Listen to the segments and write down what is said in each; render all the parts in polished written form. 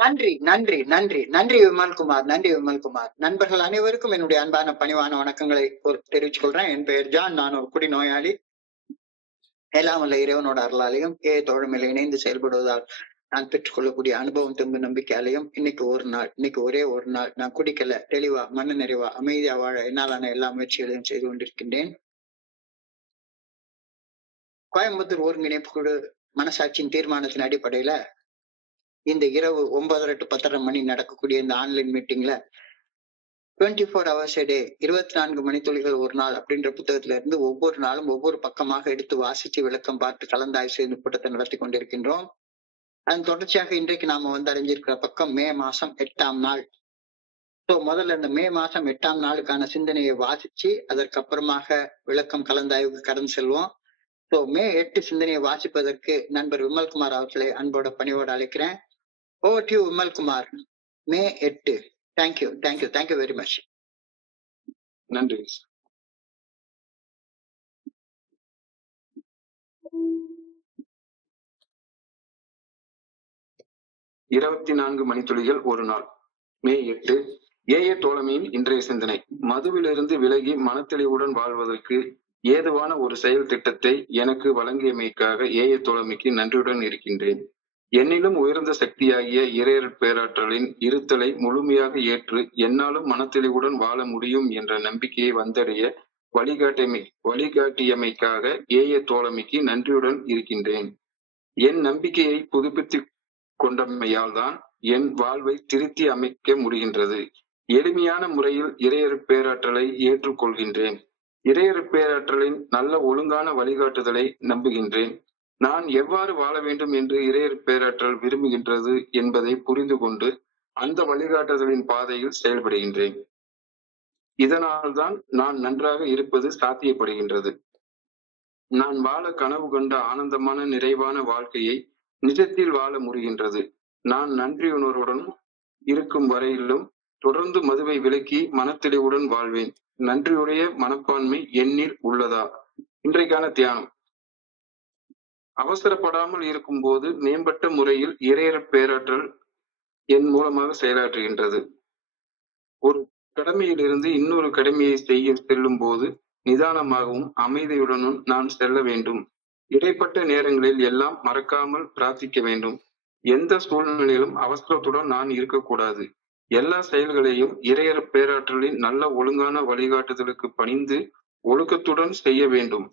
நன்றி, நன்றி, நன்றி, நன்றி விமல்குமார், நன்றி விமல்குமார். நண்பர்கள் அனைவருக்கும் என்னுடைய அன்பான பணிவான வணக்கங்களை தெரிவித்துக் கொள்றேன். என் பெயர் ஜான். நான் ஒரு குடிநோயாளி. எல்லாம் வல்ல இறைவனோட அருளாலையும் தோழமையில இணைந்து செயல்படுவதால் நான் பெற்றுக்கொள்ளக்கூடிய அனுபவம் தெம்பு நம்பிக்கையாலையும் இன்னைக்கு ஒரே ஒரு நாள் நான் குடிக்கல, தெளிவா மன நிறைவா அமைதியா வாழ என்னாலான எல்லா முயற்சிகளையும் செய்து கொண்டிருக்கின்றேன். கோயம்புத்தூர் ஒருங்கிணைப்பு குழு மனசாட்சியின் தீர்மானத்தின் அடிப்படையில இந்த இரவு 9:30 to 10:30 மணி நடக்கக்கூடிய இந்த ஆன்லைன் மீட்டிங்ல 24 hours a day 24 மணித்துளிகள் ஒரு நாள் அப்படின்ற புத்தகத்துல இருந்து ஒவ்வொரு நாளும் ஒவ்வொரு பக்கமாக எடுத்து வாசிச்சு விளக்கம் பார்த்து கலந்தாய்வு செய்து கூட்டத்தை நடத்தி கொண்டிருக்கின்றோம். அதன் தொடர்ச்சியாக இன்றைக்கு நாம அடைஞ்சிருக்கிற பக்கம் மே மாசம் 8ஆம் நாள். முதல்ல இந்த மே மாசம் 8ஆம் நாளுக்கான சிந்தனையை வாசிச்சு அதற்கப்புறமாக விளக்கம் கலந்தாய்வுக்கு கடந்து செல்வோம். மே 8 சிந்தனையை வாசிப்பதற்கு நண்பர் விமல்குமார் அவர்களை அன்போட பணியோடு அழைக்கிறேன். Over to you, Vimal Kumar. May 8. Thank you very much. நன்றி. 24 மணித்துளிகள் ஒரு நாள். மே 8. தோழமையின் இன்றைய சிந்தனை. மதுவிலிருந்து விலகி மனத்தெளிவுடன் வாழ்வதற்கு ஏதுவான ஒரு செயல் திட்டத்தை எனக்கு வழங்கியமைக்காக தோழமைக்கு நன்றியுடன் இருக்கின்றேன். என்னிலும் உயர்ந்த சக்தியாகிய இறையர் பேராற்றலின் இருத்தலை முழுமையாக ஏற்று என்னாலும் மனத்தெளிவுடன் வாழ முடியும் என்ற நம்பிக்கையை வந்தடைய வழிகாட்டியமைக்காக தோழமைக்கு நன்றியுடன் இருக்கின்றேன். என் நம்பிக்கையை புதுப்பித்துக் கொண்டமையால் தான் என் வாழ்வை திருத்தி அமைக்க முடிகின்றது. எளிமையான முறையில் இறையர் பேராற்றலை ஏற்றுக்கொள்கின்றேன். இறையர் பேராற்றலின் நல்ல ஒழுங்கான வழிகாட்டுதலை நம்புகின்றேன். நான் எவ்வாறு வாழ வேண்டும் என்று இறையர் பேராற்றல் விரும்புகின்றது என்பதை புரிந்து கொண்டு அந்த வழிகாட்டுதலின் பாதையில் செயல்படுகின்றேன். இதனால்தான் நான் நன்றாக இருப்பது சாத்தியப்படுகின்றது. நான் வாழ கனவு கண்ட ஆனந்தமான நிறைவான வாழ்க்கையை நிஜத்தில் வாழ முடிகின்றது. நான் நன்றியுணர்வுடன் இருக்கும் வரையிலும் தொடர்ந்து மதுவை விலக்கி மனத்தெளிவுடன் வாழ்வேன். நன்றியுடைய மனப்பான்மை என்னில் உள்ளதா? இன்றைக்கான தியானம். அவசரப்படாமல் இருக்கும் போது மேம்பட்ட முறையில் இறையர் பேராற்றல் என் மூலமாக செயலாற்றுகின்றது. ஒரு கடமையிலிருந்து இன்னொரு கடமையை செய்ய செல்லும் போது நிதானமாகவும் அமைதியுடனும் நான் செல்ல வேண்டும். இடைப்பட்ட நேரங்களில் எல்லாம் மறக்காமல் பிரார்த்திக்க வேண்டும். எந்த சூழ்நிலையிலும் அவசரத்துடன் நான் இருக்கக்கூடாது. எல்லா செயல்களையும் இறையர் பேராற்றலின் நல்ல ஒழுங்கான வழிகாட்டுதலுக்கு பணிந்து ஒழுக்கத்துடன் செய்ய வேண்டும்.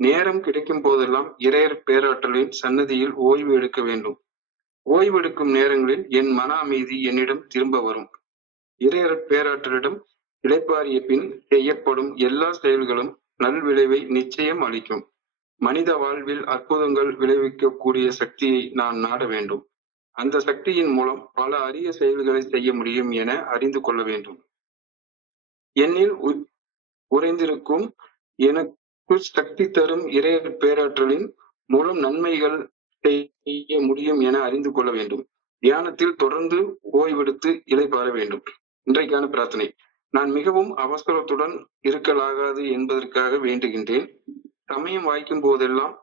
நேரம் கிடைக்கும் போதெல்லாம் இறையர் பேராற்றலின் சன்னதியில் ஓய்வு எடுக்க வேண்டும். ஓய்வெடுக்கும் நேரங்களில் என் மன அமைதி என்னிடம் திரும்ப வரும். இறையர் பேராற்றலிடம் இளைப்பாறிய பின் செய்யப்படும் எல்லா செயல்களும் நல்விளைவை நிச்சயம் அளிக்கும். மனித வாழ்வில் அற்புதங்கள் விளைவிக்கக்கூடிய சக்தியை நான் நாட வேண்டும். அந்த சக்தியின் மூலம் பல அரிய செயல்களை செய்ய முடியும் என அறிந்து கொள்ள வேண்டும். என்னில் உறைந்திருக்கும் எனக்கு சக்தி தரும் இறையர் பேராற்றலின் மூலம் நன்மைகள் செய்ய முடியும் என அறிந்து கொள்ள வேண்டும். தியானத்தில் தொடர்ந்து ஓய்வெடுத்து இளைப்பாற வேண்டும். இன்றைக்கான பிரார்த்தனை. நான் மிகவும் அவசரத்துடன் இருக்கலாகாது என்பதற்காக வேண்டுகின்றேன். சமயம் வாய்க்கும் போதெல்லாம்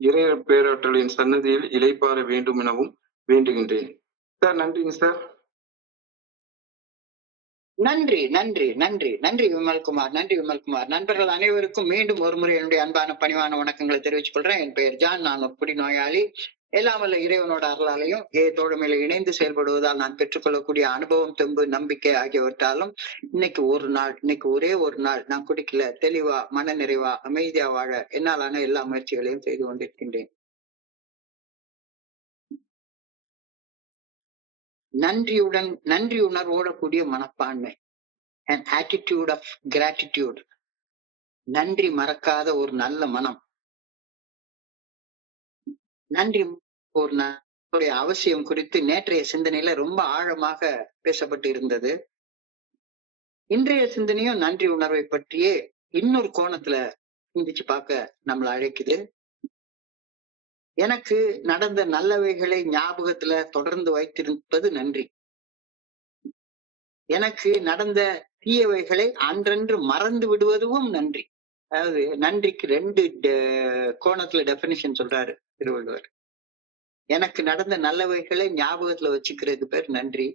இறையர் பேராற்றலின் சன்னதியில் இளைப்பாற வேண்டும் எனவும் வேண்டுகின்றேன். சார், நன்றிங்க சார். நன்றி விமல்குமார். நண்பர்கள் அனைவருக்கும் மீண்டும் ஒரு முறை என்னுடைய அன்பான பணிவான வணக்கங்களை தெரிவித்துக் கொள்றேன். என் பெயர் ஜான். நான் ஒரு குடிநோயாளி. எல்லாம் வல்ல இறைவனோட அருளாலையும் தோழமையில இணைந்து செயல்படுவதால் நான் பெற்றுக்கொள்ளக்கூடிய அனுபவம் தெம்பு நம்பிக்கை ஆகியவற்றாலும் இன்னைக்கு ஒரே ஒரு நாள் நான் குடிக்கல, தெளிவா மன நிறைவா அமைதியா வாழ என்னாலான எல்லா முயற்சிகளையும் செய்து கொண்டிருக்கின்றேன். நன்றி உணர்வோட கூடிய மனப்பான்மை, an attitude of gratitude. நன்றி மறக்காத ஒரு நல்ல மனம். நன்றி ஒரு அவசியம் குறித்து நேற்றைய சிந்தனையில ரொம்ப ஆழமாக பேசப்பட்டு இருந்தது. இன்றைய சிந்தனையும் நன்றி உணர்வை பற்றியே இன்னொரு கோணத்துல சிந்திச்சு பார்க்க நம்மளை அழைக்குது. எனக்கு நடந்த நல்லவைகளை ஞாபகத்துல தொடர்ந்து வைத்திருப்பது நன்றி. எனக்கு நடந்த தீயவைகளை அன்றன்று மறந்து விடுவதும் நன்றி. அதாவது நன்றிக்கு 2 கோணத்துல டெபினிஷன் சொல்றாரு திருவள்ளுவர். எனக்கு நடந்த நல்லவைகளை ஞாபகத்துல வச்சுக்கிறது பேர் நன்றி.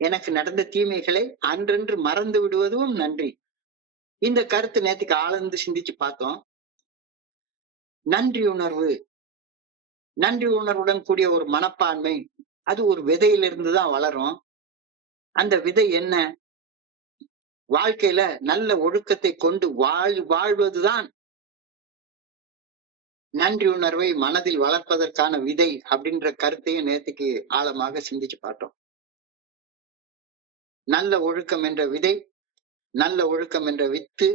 எனக்கு நடந்த தீமைகளை அன்றன்று மறந்து விடுவதும் நன்றி. இந்த கருத்து நேத்துக்கு ஆழ்ந்து சிந்திச்சு பார்த்தோம். நன்றி உணர்வு, நன்றி உணர்வுடன் கூடிய ஒரு மனப்பான்மை, அது ஒரு விதையிலிருந்து தான் வளரும். அந்த விதை என்ன? வாழ்க்கையில நல்ல ஒழுக்கத்தை கொண்டு வாழ்வதுதான் நன்றி உணர்வை மனதில் வளர்ப்பதற்கான விதை அப்படின்ற கருத்தையும் நேத்துக்கு ஆழமாக சிந்திச்சு பார்த்தோம். நல்ல ஒழுக்கம் என்ற விதை, நல்ல ஒழுக்கம் என்ற வித்து,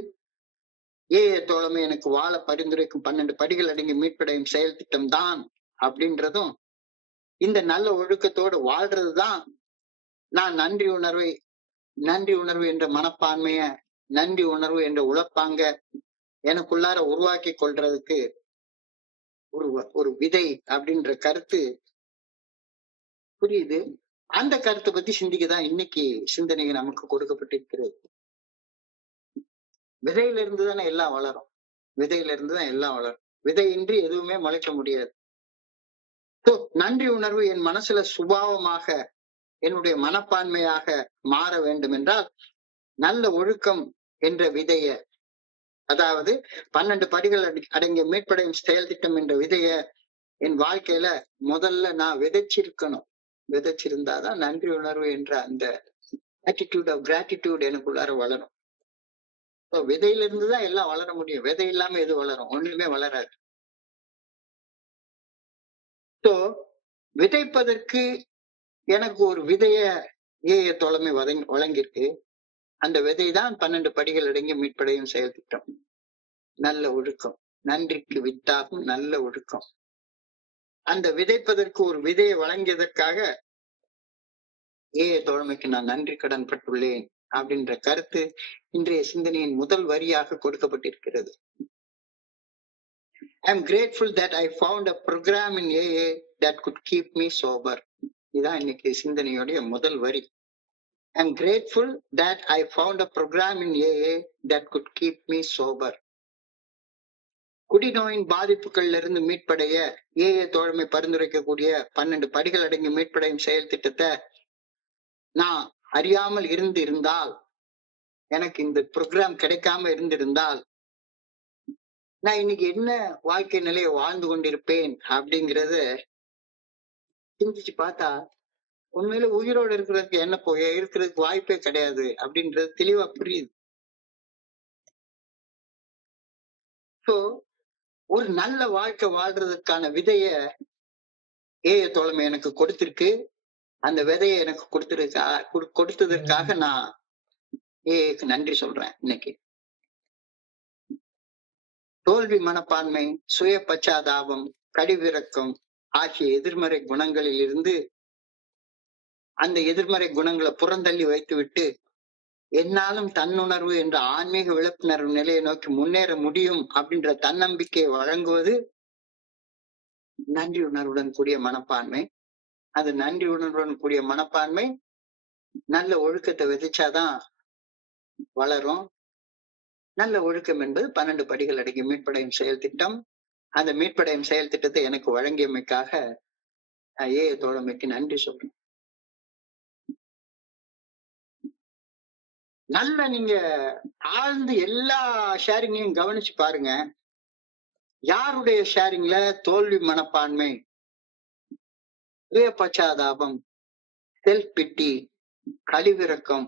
தோழமை எனக்கு வாழ பரிந்துரைக்கும் 12 படிகள் அடங்கி மீட்படையும் செயல் திட்டம் தான் அப்படின்றதும், இந்த நல்ல ஒழுக்கத்தோடு வாழ்றதுதான் நான் நன்றி உணர்வு என்ற மனப்பான்மைய, நன்றி உணர்வு என்ற உழைப்பாங்க எனக்குள்ளார உருவாக்கி கொள்றதுக்கு ஒரு விதை அப்படின்ற கருத்து புரியுது. அந்த கருத்தை பத்தி சிந்திக்கதான் இன்னைக்கு சிந்தனை நமக்கு கொடுக்கப்பட்டிருக்கிறது. விதையில இருந்து தானே எல்லாம் வளரும். விதையில இருந்து தான் எல்லாம் வளரும். விதையின்றி எதுவுமே முளைக்க முடியாது. நன்றி உணர்வு என் மனசுல சுபாவமாக, என்னுடைய மனப்பான்மையாக மாற வேண்டும் என்றால், நல்ல ஒழுக்கம் என்ற விதைய, அதாவது 12 படிகள் அடங்கிய மீட்படையும் செயல் திட்டம் என்ற விதைய என் வாழ்க்கையில முதல்ல நான் விதைச்சிருக்கணும். விதைச்சிருந்தாதான் நன்றி உணர்வு என்ற அந்த ஆட்டிடியூட் ஆஃப் கிராட்டிடியூட் எனக்குள்ளார வளரும். விதையில இருந்துதான் எல்லாம் வளர முடியும். விதை இல்லாம எது வளரும்? ஒண்ணுமே வளராது. விதைப்பதற்கு எனக்கு ஒரு விதைய தோழமை வழங்கியிருக்கு. அந்த விதை தான் 12 படிகள் அடங்கிய மீட்படையும் செயல் திட்டம். நல்ல ஒழுக்கம், நன்றிக்கு வித்தாகும் நல்ல ஒழுக்கம். அந்த விதைப்பதற்கு ஒரு விதையை வழங்கியதற்காக தோழமைக்கு நான் நன்றி கடன் பட்டுள்ளேன் அப்படின்ற கருத்து இன்றைய சிந்தனையின் முதல் வரியாக கொடுக்கப்பட்டிருக்கிறது. I am grateful that I found a program in AA that could keep me sober. இதான் இன்னைக்கு சிந்தனையுடைய முதல் வரி. I am grateful that I found a program in AA that could keep me sober. குடிநோயின் பாதிப்புகள்ல இருந்து மீட்படைய தோழமை பரிந்துரைக்கக்கூடிய 12 படிகள் அடங்கி மீட்படையும் செயல் திட்டத்தை நான் அறியாமல் இருந்தால், எனக்கு இந்த ப்ரோக்ராம் கிடைக்காம இருந்திருந்தால், நான் இன்னைக்கு என்ன வாழ்க்கை நிலையை வாழ்ந்து கொண்டிருப்பேன் அப்படிங்கறத சிந்திச்சு பார்த்தா, உண்மையில உயிரோடு இருக்கிறதுக்கு என்ன இருக்கிறதுக்கு வாய்ப்பே கிடையாது அப்படின்றது தெளிவா புரியுது. ஒரு நல்ல வாழ்க்கை வாழ்றதுக்கான விதைய தோழமை எனக்கு கொடுத்திருக்கு. அந்த விதையை எனக்கு கொடுத்ததற்காக நான் நன்றி சொல்றேன். இன்னைக்கு தோல்வி மனப்பான்மை, சுய பச்சாதாபம், கடிவிரக்கம் ஆகிய எதிர்மறை குணங்களில் இருந்து அந்த எதிர்மறை குணங்களை புறந்தள்ளி வைத்துவிட்டு என்னாலும் தன்னுணர்வு என்ற ஆன்மீக விழிப்புணர்வு நிலையை நோக்கி முன்னேற முடியும் அப்படின்ற தன்னம்பிக்கையை வழங்குவது நன்றி உணர்வுடன் கூடிய மனப்பான்மை. அது நன்றி உணர்வுடன் கூடிய மனப்பான்மை நல்ல ஒழுக்கத்தை விதைச்சாதான் வளரும். நல்ல ஒழுக்கம் என்பது 12 படிகள் அடங்கிய மீட்படையும் செயல் திட்டம். அந்த மீட்படையும் செயல் திட்டத்தை எனக்கு வழங்கியமைக்காக தோழமைக்கு நன்றி சொல்றேன். நல்ல நீங்க ஆழ்ந்து எல்லா ஷேரிங்கையும் கவனிச்சு பாருங்க. யாருடைய ஷேரிங்ல தோல்வி மனப்பான்மை, சுய பச்சாதாபம், செல்ஃப் பிட்டி, கழிவிறக்கம்,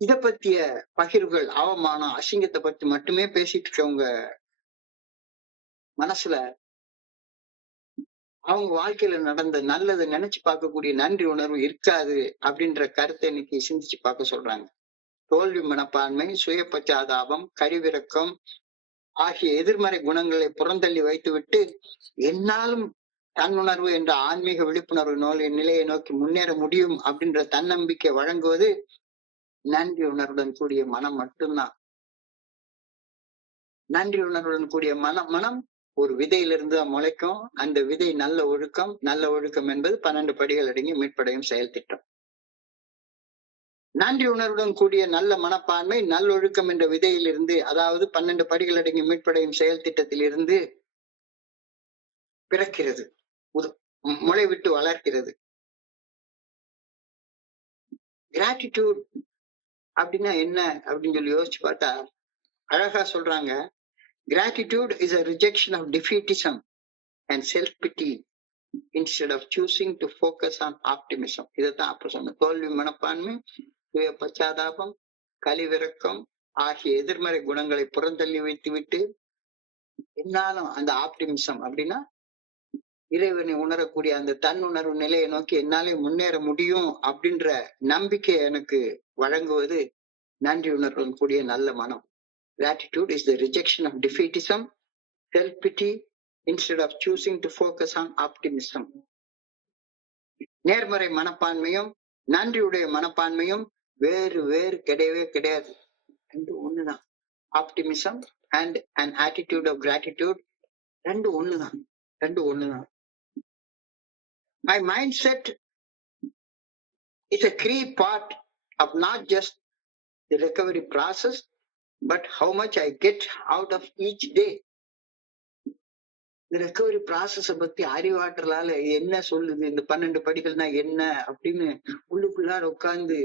இத பத்திய பகிர்வுகள், அவமானம், அசிங்கத்தை பத்தி மட்டுமே பேசிட்டு இருக்கவங்க மனசுல அவங்க வாழ்க்கையில நடந்த நல்லதை நினைச்சு பார்க்கக்கூடிய நன்றி உணர்வு இருக்காது அப்படின்ற கருத்தை இன்னைக்கு சிந்திச்சு பார்க்க சொல்றாங்க. தோல்வி மனப்பான்மை, சுய பச்சாதாபம், கழிவிறக்கம் ஆகிய எதிர்மறை குணங்களை புறந்தள்ளி வைத்துவிட்டு என்னாலும் தன்னுணர்வு என்ற ஆன்மீக விழிப்புணர்வு நிலையை நோக்கி முன்னேற முடியும் அப்படின்ற தன்னம்பிக்கை வழங்குவது நன்றி உணர்வுடன் கூடிய மனம் மட்டும்தான். நன்றி உணர்வுடன் கூடிய மனம் ஒரு விதையிலிருந்து தான் முளைக்கும். அந்த விதை நல்ல ஒழுக்கம். நல்ல ஒழுக்கம் என்பது 12 படிகள் அடங்கி மீட்படையும் செயல் திட்டம். நன்றி உணர்வுடன் கூடிய நல்ல மனப்பான்மை நல்லொழுக்கம் என்ற விதையிலிருந்து, அதாவது 12 படிகள் அடங்கி மீட்படையும் செயல் திட்டத்தில் இருந்து பிறக்கிறது. முளை விட்டு வளர்க்கிறது. கிராட்டிடியூட் அப்படின்னா என்ன அப்படின்னு சொல்லி யோசிச்சு பார்த்தா அழகா சொல்றாங்க. Gratitude is a rejection of defeatism and self pity instead of choosing to focus on optimism. இதைத்தான் அப்ப சொன்ன தோல்வி மனப்பான்மை, சுய பச்சாதாபம், கலிவிரக்கம் ஆகிய எதிர்மறை குணங்களை புறந்தள்ளி வைத்துவிட்டு என்னாலும் அந்த ஆப்டிமிசம் அப்படின்னா இறைவனை உணரக்கூடிய அந்த தன்னுணர்வு நிலையை நோக்கி என்னாலே முன்னேற முடியும் அப்படின்ற நம்பிக்கை எனக்கு வழங்குவது நன்றி உணர்வுடன் கூடிய நல்ல மனம். Gratitude is the rejection of defeatism, self-pity instead of choosing to focus on optimism. நேர்மறை மனப்பான்மையும் நன்றியுடைய மனப்பான்மையும் வேறு வேறு கிடையவே கிடையாது, ரெண்டு ஒண்ணுதான். Optimism and an attitude of gratitude ரெண்டு ஒண்ணுதான், ரெண்டு ஒண்ணுதான். My mindset is a key part of not just the recovery process, but how much I get out of each day. இந்த ரெக்கவரி ப்ராசஸ பத்தி அறிவாற்றலால என்ன சொல்லுது, இந்த 12 படிகள்னா என்ன அப்படின்னு உள்ளுக்குள்ளார உட்கார்ந்து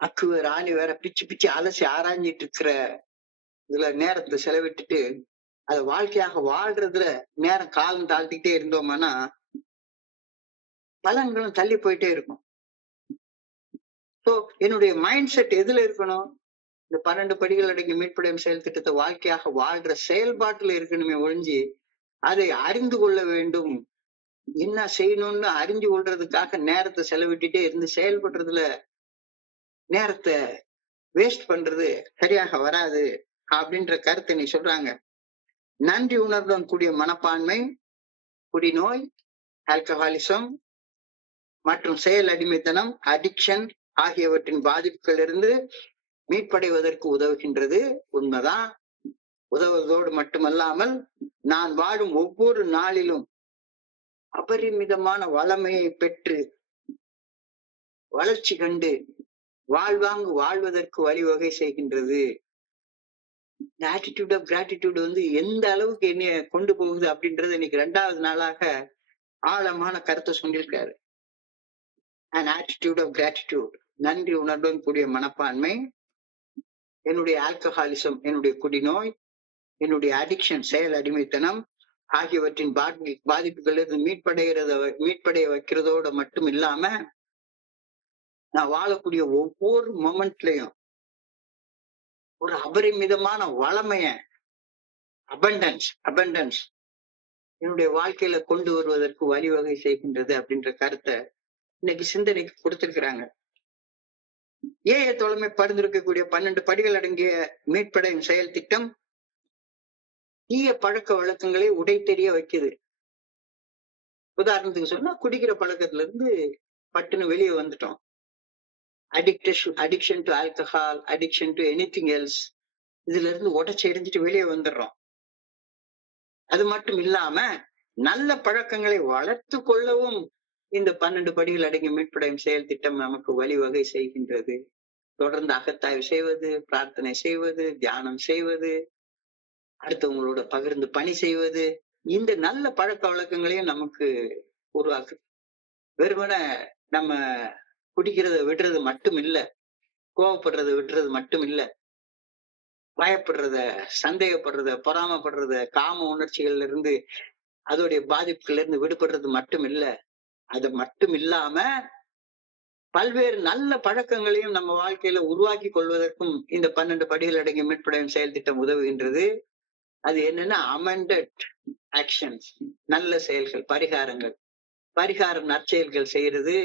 அக்கு ராணி வேற பிச்சு பிச்சு அலசி ஆராய்ஞ்சிட்டு இருக்கிற இதுல நேரத்தை செலவிட்டுட்டு அதை வாழ்க்கையாக வாழ்றதுல நேரம் காலம் தாழ்த்திக்கிட்டே இருந்தோம்னா பலன்களும் தள்ளி போயிட்டே இருக்கும். ஸோ என்னுடைய மைண்ட் செட் எதுல இருக்கணும், இந்த 12 படிகள் அடங்கிய மீட்படையும் செயல் திட்டத்தை வாழ்க்கையாக வாழ்ற செயல்பாட்டுல இருக்கணுமே ஒழிஞ்சு அதை அறிந்து கொள்ள வேண்டும், என்ன செய்யணும்னு அறிஞ்சு கொள்றதுக்காக நேரத்தை செலவிட்டுட்டே இருந்து செயல்படுறதுல நேரத்தை வேஸ்ட் பண்றது சரியாக வராது அப்படின்ற கருத்தை நீ சொல்றாங்க. நன்றி உணர்வுடன் கூடிய மனப்பான்மை, குடிநோய், ஆல்கஹாலிசம் மற்றும் செயல் அடிமைத்தனம், அடிக்ஷன் ஆகியவற்றின் பாதிப்புகள் இருந்து மீட்படைவதற்கு உதவுகின்றது. உண்மைதான். உதவுவதோடு மட்டுமல்லாமல் நான் வாழும் ஒவ்வொரு நாளிலும் அபரிமிதமான வளமையை பெற்று வளர்ச்சி கண்டு வாழ்வாங்கு வாழ்வதற்கு வழிவகை செய்கின்றது. ஆட்டிடியூட் ஆஃப் கிராட்டிடியூட் எந்த அளவுக்கு என்னைய கொண்டு போகுது அப்படின்றது இன்னைக்கு 2வது நாளாக ஆழமான கருத்தை சொல்லியிருக்காரு. an attitude of gratitude, நன்றி உணர்வுடன் கூடிய மனப்பான்மை, என்னுடைய ஆல்கஹாலிசம், என்னுடைய குடிநோய், என்னுடைய அடிக்ஷன் செயல் அடிமைத்தனம் ஆகியவற்றின் பாதிப்புகள் மீட்படைய வைக்கிறதோட மட்டும் இல்லாம நான் வாழக்கூடிய ஒவ்வொரு மொமெண்ட்லயும் ஒரு அபரிமிதமான வளமைய அபண்டன்ஸ் என்னுடைய வாழ்க்கையில கொண்டு வருவதற்கு வழிவகை செய்கின்றது அப்படின்ற கருத்தை இன்னைக்கு சிந்தனைக்கு கொடுத்திருக்கிறாங்க. ஏஐ தோழமை பரிந்துரைக்கக்கூடிய 12 படிகள் அடங்கிய மீட்படையும் செயல் திட்டம் தீய பழக்க வழக்கங்களை உடைத்தெறிய வைக்குது. உதாரணத்துக்கு சொன்னா குடிக்கிற பழக்கத்துல இருந்து பட்டுன்னு வெளியே வந்துட்டோம். Addiction to alcohol, addiction to anything else, இதுல இருந்து உடச்சி எரிஞ்சிட்டு வெளியே வந்துடுறோம். அது மட்டும் இல்லாம நல்ல பழக்கங்களை வளர்த்து கொள்ளவும் இந்த 12 படிகள் அடங்கிய மீட்படையும் செயல் திட்டம் நமக்கு வழிவகை செய்கின்றது. தொடர்ந்து அகத்தாய்வு செய்வது, பிரார்த்தனை செய்வது, தியானம் செய்வது, அடுத்தவங்களோட பகிர்ந்து பணி செய்வது, இந்த நல்ல பழக்க வழக்கங்களையும் நமக்கு உருவாக்கு. வெறுமனே நம்ம குடிக்கிறத விடுறது மட்டும் இல்ல, கோவப்படுறத விடுறது மட்டும் இல்ல, பயப்படுறத, சந்தேகப்படுறத, பொறாமப்படுறத, காம உணர்ச்சிகள்ல இருந்து அதோடைய பாதிப்புகள்ல இருந்து விடுபடுறது மட்டும் இல்ல, அது மட்டும் இல்லாம பல்வேறு நல்ல பழக்கங்களையும் நம்ம வாழ்க்கையில உருவாக்கி கொள்வதற்கும் இந்த 12 படிகள் அடங்கிய மீட்படையும் செயல் திட்டம் உதவுகின்றது. அது என்னன்னா அமெண்டட் ஆக்ஷன்ஸ், நல்ல செயல்கள், பரிகார நற்செயல்கள் செய்யறது,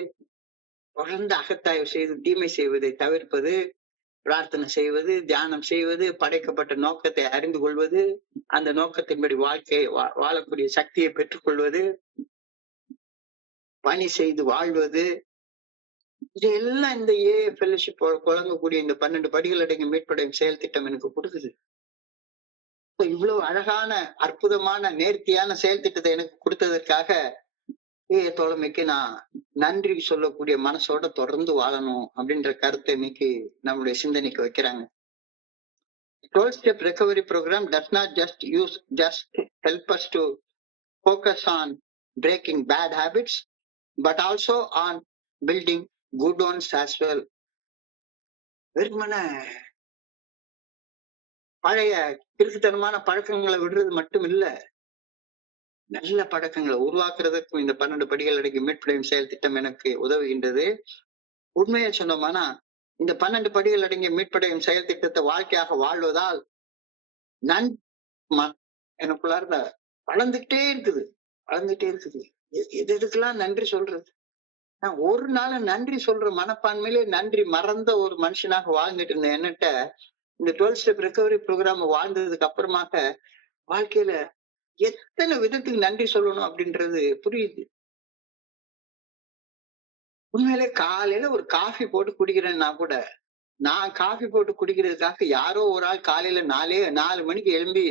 தொடர்ந்து அகத்தாய்வு செய்து தீமை செய்வதை தவிர்ப்பது, பிரார்த்தனை செய்வது, தியானம் செய்வது, படைக்கப்பட்ட நோக்கத்தை அறிந்து கொள்வது, அந்த நோக்கத்தின்படி வாழ்க்கையை வாழக்கூடிய சக்தியை பெற்றுக்கொள்வது, பணி செய்து வாழ்வது, இதெல்லாம் இந்த ஏஐ ஃபெல்லோஷிப் வழங்கக்கூடிய இந்த 12 படிகள் அடங்கிய மீட்படையும் செயல் திட்டம் எனக்கு கொடுக்குது. இவ்வளவு அழகான அற்புதமான நேர்த்தியான செயல் திட்டத்தை எனக்கு கொடுத்ததற்காக ஏஐ தோழமைக்கு நான் நன்றி சொல்லக்கூடிய மனசோட தொடர்ந்து வாழணும் அப்படின்ற கருத்தை இன்னைக்கு நம்மளுடைய சிந்தனைக்கு வைக்கிறாங்க. 12-step recovery program does not just help us to focus on breaking bad habits, but also on building good ones as well. வெறுமன பழைய கிறுக்குத்தனமான பழக்கங்களை விடுறது மட்டும் இல்ல, நல்ல பழக்கங்களை உருவாக்குறதுக்கும் இந்த 12 படிகள் அடங்கிய மீட்படையும் செயல் திட்டம் எனக்கு உதவுகின்றது. உண்மையை சொன்னோம்னா, இந்த 12 படிகள் அடங்கிய மீட்படையும் செயல் திட்டத்தை வாழ்க்கையாக வாழ்வதால் எனக்குள்ளார வளர்ந்துகிட்டே இருக்குது, வளர்ந்துட்டே இருக்குது. எதுக்கெல்லாம் நன்றி சொல்றது? நான் ஒரு நாள் நன்றி சொல்ற மனப்பான்மையிலே நன்றி மறந்த ஒரு மனுஷனாக வாழ்ந்துட்டு இருந்தேன். என்னட்ட இந்த 12 ஸ்டெப் ரெக்கவரி ப்ரோக்ராம் வாழ்ந்ததுக்கு அப்புறமாக வாழ்க்கையில எத்தனை விதத்துக்கு நன்றி சொல்லணும் அப்படின்றது புரியுது. உண்மையிலே காலையில ஒரு காஃபி போட்டு குடிக்கிறேன்னா கூட, நான் காஃபி போட்டு குடிக்கிறதுக்காக யாரோ ஒரு ஆள் காலையில 4 மணிக்கு எழும்பி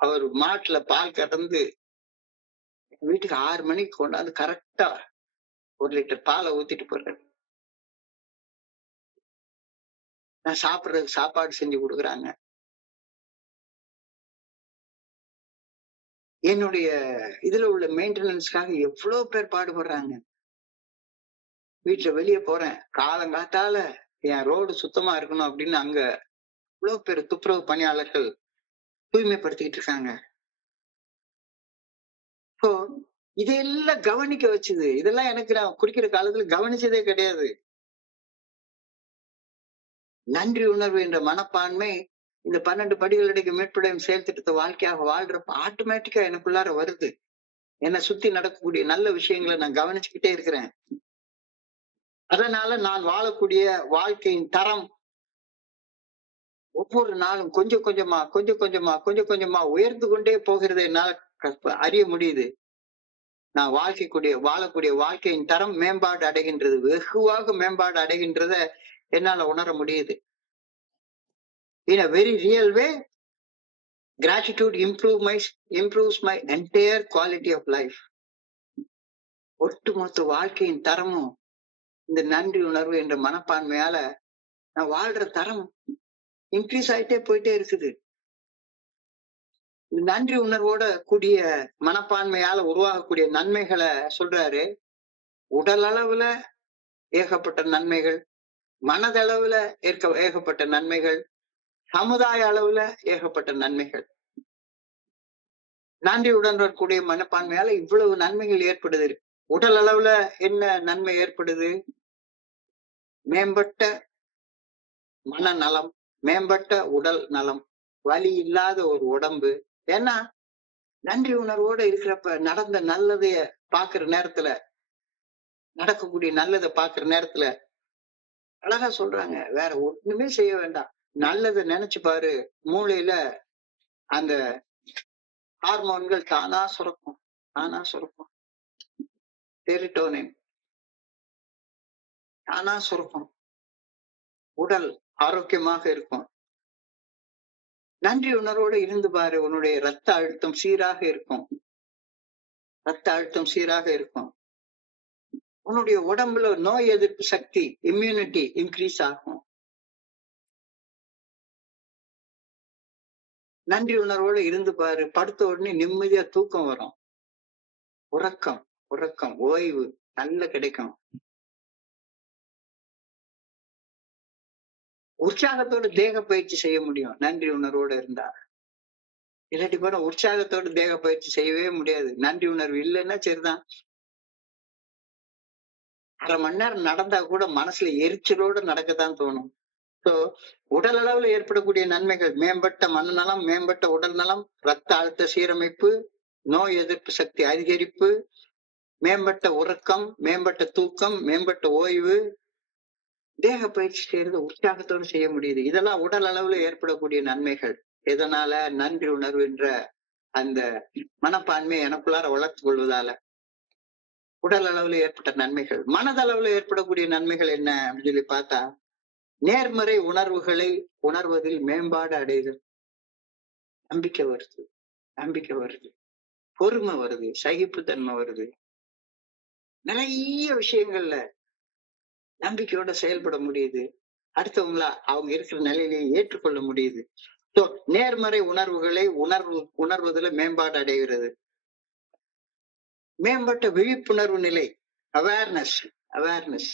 அவர் மாட்டுல பால் கறந்து வீட்டுக்கு 6 மணிக்கு கொண்டாந்து கரெக்டா 1 லிட்டர் பாலை ஊத்திட்டு போறாரு. நான் சாப்பிடுறதுக்கு சாப்பாடு செஞ்சு கொடுக்குறாங்க. என்னுடைய இதுல உள்ள மெயின்டெனன்ஸ்க்காக எவ்வளவு பேர் பாடுபடுறாங்க. வீட்டுல வெளியே போறேன், காலங்காத்தால என் ரோடு சுத்தமா இருக்கணும் அப்படின்னு அங்க இவ்வளவு பேர் துப்புரவு பணியாளர்கள் தூய்மைப்படுத்திக்கிட்டு இருக்காங்க. இப்போ இதெல்லாம் கவனிக்க வச்சுது. இதெல்லாம் எனக்கு நான் குடிக்கிற காலத்துல கவனிச்சதே கிடையாது. நன்றி உணர்வு என்ற மனப்பான்மை இந்த 12 படிகளுடைய மீட்படையும் செயல் திட்டத்தை வாழ்க்கையாக வாழ்றப்ப ஆட்டோமேட்டிக்கா எனக்குள்ளார வருது. என்னை சுத்தி நடக்கக்கூடிய நல்ல விஷயங்களை நான் கவனிச்சுக்கிட்டே இருக்கிறேன். அதனால நான் வாழக்கூடிய வாழ்க்கையின் தரம் ஒவ்வொரு நாளும் கொஞ்சம் கொஞ்சமா உயர்ந்து கொண்டே போகிறதை என்னால அறிய முடியுது. நான் வாழக்கூடிய வாழ்க்கையின் தரம் மேம்பாடு அடைகின்றது, வெகுவாக மேம்பாடு அடைகின்றத என்னால உணர முடியுது. In a very real way, gratitude improves my entire quality of life. ஒட்டுமொத்த வாழ்க்கையின் தரமும் இந்த நன்றி உணர்வு என்ற மனப்பான்மையால நான் வாழ்ற தரம் இன்க்ரீஸ் ஆயிட்டே போயிட்டே இருக்குது. நன்றி உணர்வோட கூடிய மனப்பான்மையால உருவாகக்கூடிய நன்மைகளை சொல்றாரு. உடல் அளவுல ஏகப்பட்ட நன்மைகள், மனதளவுல ஏகப்பட்ட நன்மைகள், சமுதாய அளவுல ஏகப்பட்ட நன்மைகள். நன்றியுடன் கூடிய மனப்பான்மையால இவ்வளவு நன்மைகள் ஏற்படுது. உடல் அளவுல என்ன நன்மை ஏற்படுது? மேம்பட்ட மனநலம், மேம்பட்ட உடல் நலம், வலி இல்லாத ஒரு உடம்பு. ஏன்னா நன்றி உணர்வோட இருக்கிறப்ப நடந்த நல்லதைய பாக்குற நேரத்துல, நடக்கக்கூடிய நல்லதை பாக்குற நேரத்துல அழகா சொல்றாங்க, வேற ஒண்ணுமே செய்ய வேண்டாம், நல்லதை நினைச்சு பாரு, மூளையில அந்த ஹார்மோன்கள் தானா சுரக்கும். செரிட்டோனின் தானா சுரக்கும். உடல் ஆரோக்கியமாக இருக்கும். நன்றி உணர்வோடு இருந்து பாரு, உன்னுடைய ரத்த அழுத்தம் சீராக இருக்கும். உன்னுடைய உடம்புல நோய் எதிர்ப்பு சக்தி, இம்யூனிட்டி இன்க்ரீஸ் ஆகும். நன்றி உணர்வோடு இருந்து பாரு, படுத்த உடனே நிம்மதியா தூக்கம் வரும். உறக்கம் ஓய்வு நல்ல கிடைக்கும். உற்சாகத்தோடு தேக பயிற்சி செய்ய முடியும் நன்றி உணர்வோடு இருந்தா. இல்லாட்டி கூட உற்சாகத்தோடு தேக பயிற்சி செய்யவே முடியாது. நன்றி உணர்வு இல்லைன்னா சரிதான், அரை மணி நேரம் நடந்தா கூட மனசுல எரிச்சலோடு நடக்கத்தான் தோணும். சோ உடல் அளவுல ஏற்படக்கூடிய நன்மைகள், மேம்பட்ட மனநலம், மேம்பட்ட உடல் நலம், ரத்த அழுத்த சீரமைப்பு, நோய் எதிர்ப்பு சக்தி அதிகரிப்பு, மேம்பட்ட உறக்கம், மேம்பட்ட தூக்கம், மேம்பட்ட ஓய்வு, தேக பயிற்சி செய்யறது உற்சாகத்தோடு செய்ய முடியுது. இதெல்லாம் உடல் அளவுல ஏற்படக்கூடிய நன்மைகள். இதனால நன்றி உணர்வு என்ற அந்த மனப்பான்மையை எனக்குள்ளார வளர்த்து கொள்வதால உடல் அளவுல ஏற்பட்ட நன்மைகள். மனதளவுல ஏற்படக்கூடிய நன்மைகள் என்ன அப்படின்னு சொல்லி பார்த்தா, நேர்மறை உணர்வுகளை உணர்வதில் மேம்பாடு அடைதல், நம்பிக்கை வருது, பொறுமை வருது, சகிப்புத்தன்மை வருது. நிறைய விஷயங்கள்ல நம்பிக்கையோட செயல்பட முடியுது. அடுத்தவங்கள அவங்க இருக்கிற நிலையிலேயே ஏற்றுக்கொள்ள முடியுது. சோ நேர்மறை உணர்வுகளை உணர்வதில் மேம்பாடு அடைகிறது. மேம்பட்ட விழிப்புணர்வு நிலை, அவேர்னஸ். அவேர்னஸ்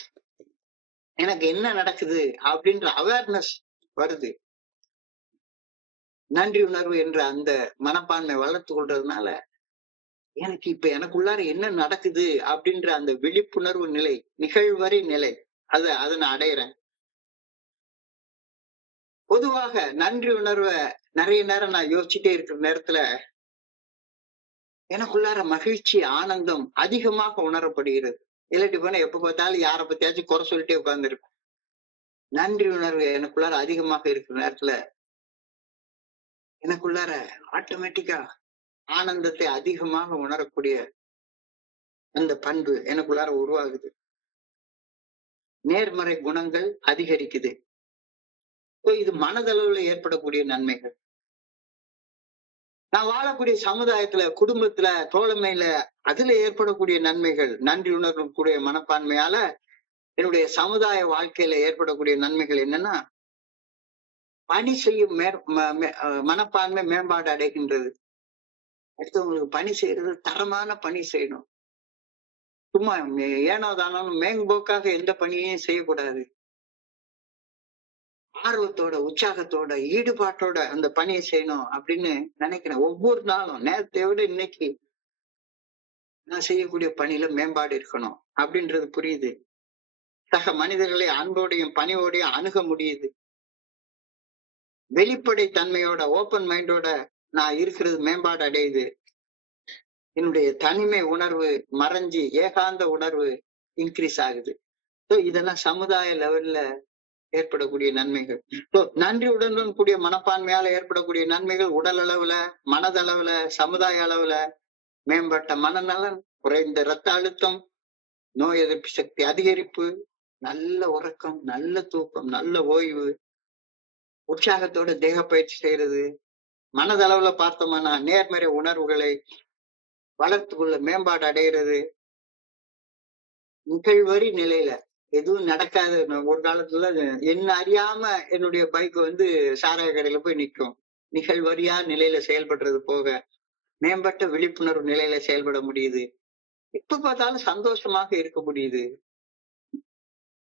எனக்கு என்ன நடக்குது அப்படின்ற அவேர்னஸ் வருது. நன்றி உணர்வு என்ற அந்த மனப்பான்மை வளர்த்து கொள்றதுனால எனக்கு இப்ப எனக்குள்ளார என்ன நடக்குது அப்படின்ற அந்த விழிப்புணர்வு நிலை, நிகழ்வறை நிலை, அதை நான் அடையிறேன். பொதுவாக நன்றி உணர்வை நிறைய நேரம் நான் யோசிச்சுட்டே இருக்கிற நேரத்துல எனக்குள்ளார மகிழ்ச்சி, ஆனந்தம் அதிகமாக உணரப்படுகிறது. இல்லாட்டி போனா எப்ப பார்த்தாலும் யாரை பத்தியாச்சும் குறை சொல்லிட்டே உட்கார்ந்துருப்பேன். நன்றி உணர்வு எனக்குள்ளார அதிகமாக இருக்கிற நேரத்துல எனக்குள்ளார ஆட்டோமேட்டிக்கா ஆனந்தத்தை அதிகமாக உணரக்கூடிய அந்த பண்பு எனக்குள்ளார உருவாகுது. நேர்மறை குணங்கள் அதிகரிக்குது. இது மனதளவுல ஏற்படக்கூடிய நன்மைகள். நான் வாழக்கூடிய சமுதாயத்துல, குடும்பத்துல, தோழமையில அதுல ஏற்படக்கூடிய நன்மைகள், நன்றி உணர்வு கூடிய மனப்பான்மையால என்னுடைய சமுதாய வாழ்க்கையில ஏற்படக்கூடிய நன்மைகள் என்னன்னா, பணி செய்யும் மனப்பான்மை மேம்பாடு அடைகின்றது. அடுத்தவங்களுக்கு பணி செய்யறது தரமான பணி செய்யணும். சும்மா ஏனோ தானோ மேம்போக்காக எந்த பணியையும் செய்யக்கூடாது. ஆர்வத்தோட, உற்சாகத்தோட, ஈடுபாட்டோட அந்த பணியை செய்யணும் அப்படின்னு நினைக்கிறேன். ஒவ்வொரு நாளும் நேரத்தை விட இன்னைக்கு நான் செய்யக்கூடிய பணியில மேம்பாடு இருக்கணும் அப்படின்றது புரியுது. சக மனிதர்களை அன்போடையும் பணிவோடையும் அணுக முடியுது. வெளிப்படை தன்மையோட, ஓப்பன் மைண்டோட நான் இருக்கிறது மேம்பாடு அடையுது. என்னுடைய தனிமை உணர்வு மறைஞ்சு ஏகாந்த உணர்வு இன்க்ரீஸ் ஆகுது. இதெல்லாம் சமுதாய லெவல்ல ஏற்படக்கூடிய நன்மைகள். நன்றியுடன் கூடிய மனப்பான்மையால ஏற்படக்கூடிய நன்மைகள் உடல் அளவுல, மனதளவுல, சமுதாய அளவுல மேம்பட்ட மனநலன், குறைந்த இரத்த அழுத்தம், நோய் எதிர்ப்பு சக்தி அதிகரிப்பு, நல்ல உறக்கம், நல்ல தூக்கம், நல்ல ஓய்வு, உற்சாகத்தோட தேக பயிற்சி செய்யறது, மனதளவுல பார்த்தோம்னா நேர்மறை உணர்வுகளை வளர்த்துக்குள்ள மேம்பாடு அடைகிறது. நிகழ்வரி நிலையில எதுவும் நடக்காது. ஒரு காலத்துல என்ன அறியாம என்னுடைய பைக் சாராய கடையில போய் நிற்கும். நிகழ்வரியா நிலையில செயல்படுறது போக மேம்பட்ட விழிப்புணர்வு நிலையில செயல்பட முடியுது. எப்ப பார்த்தாலும் சந்தோஷமாக இருக்க முடியுது.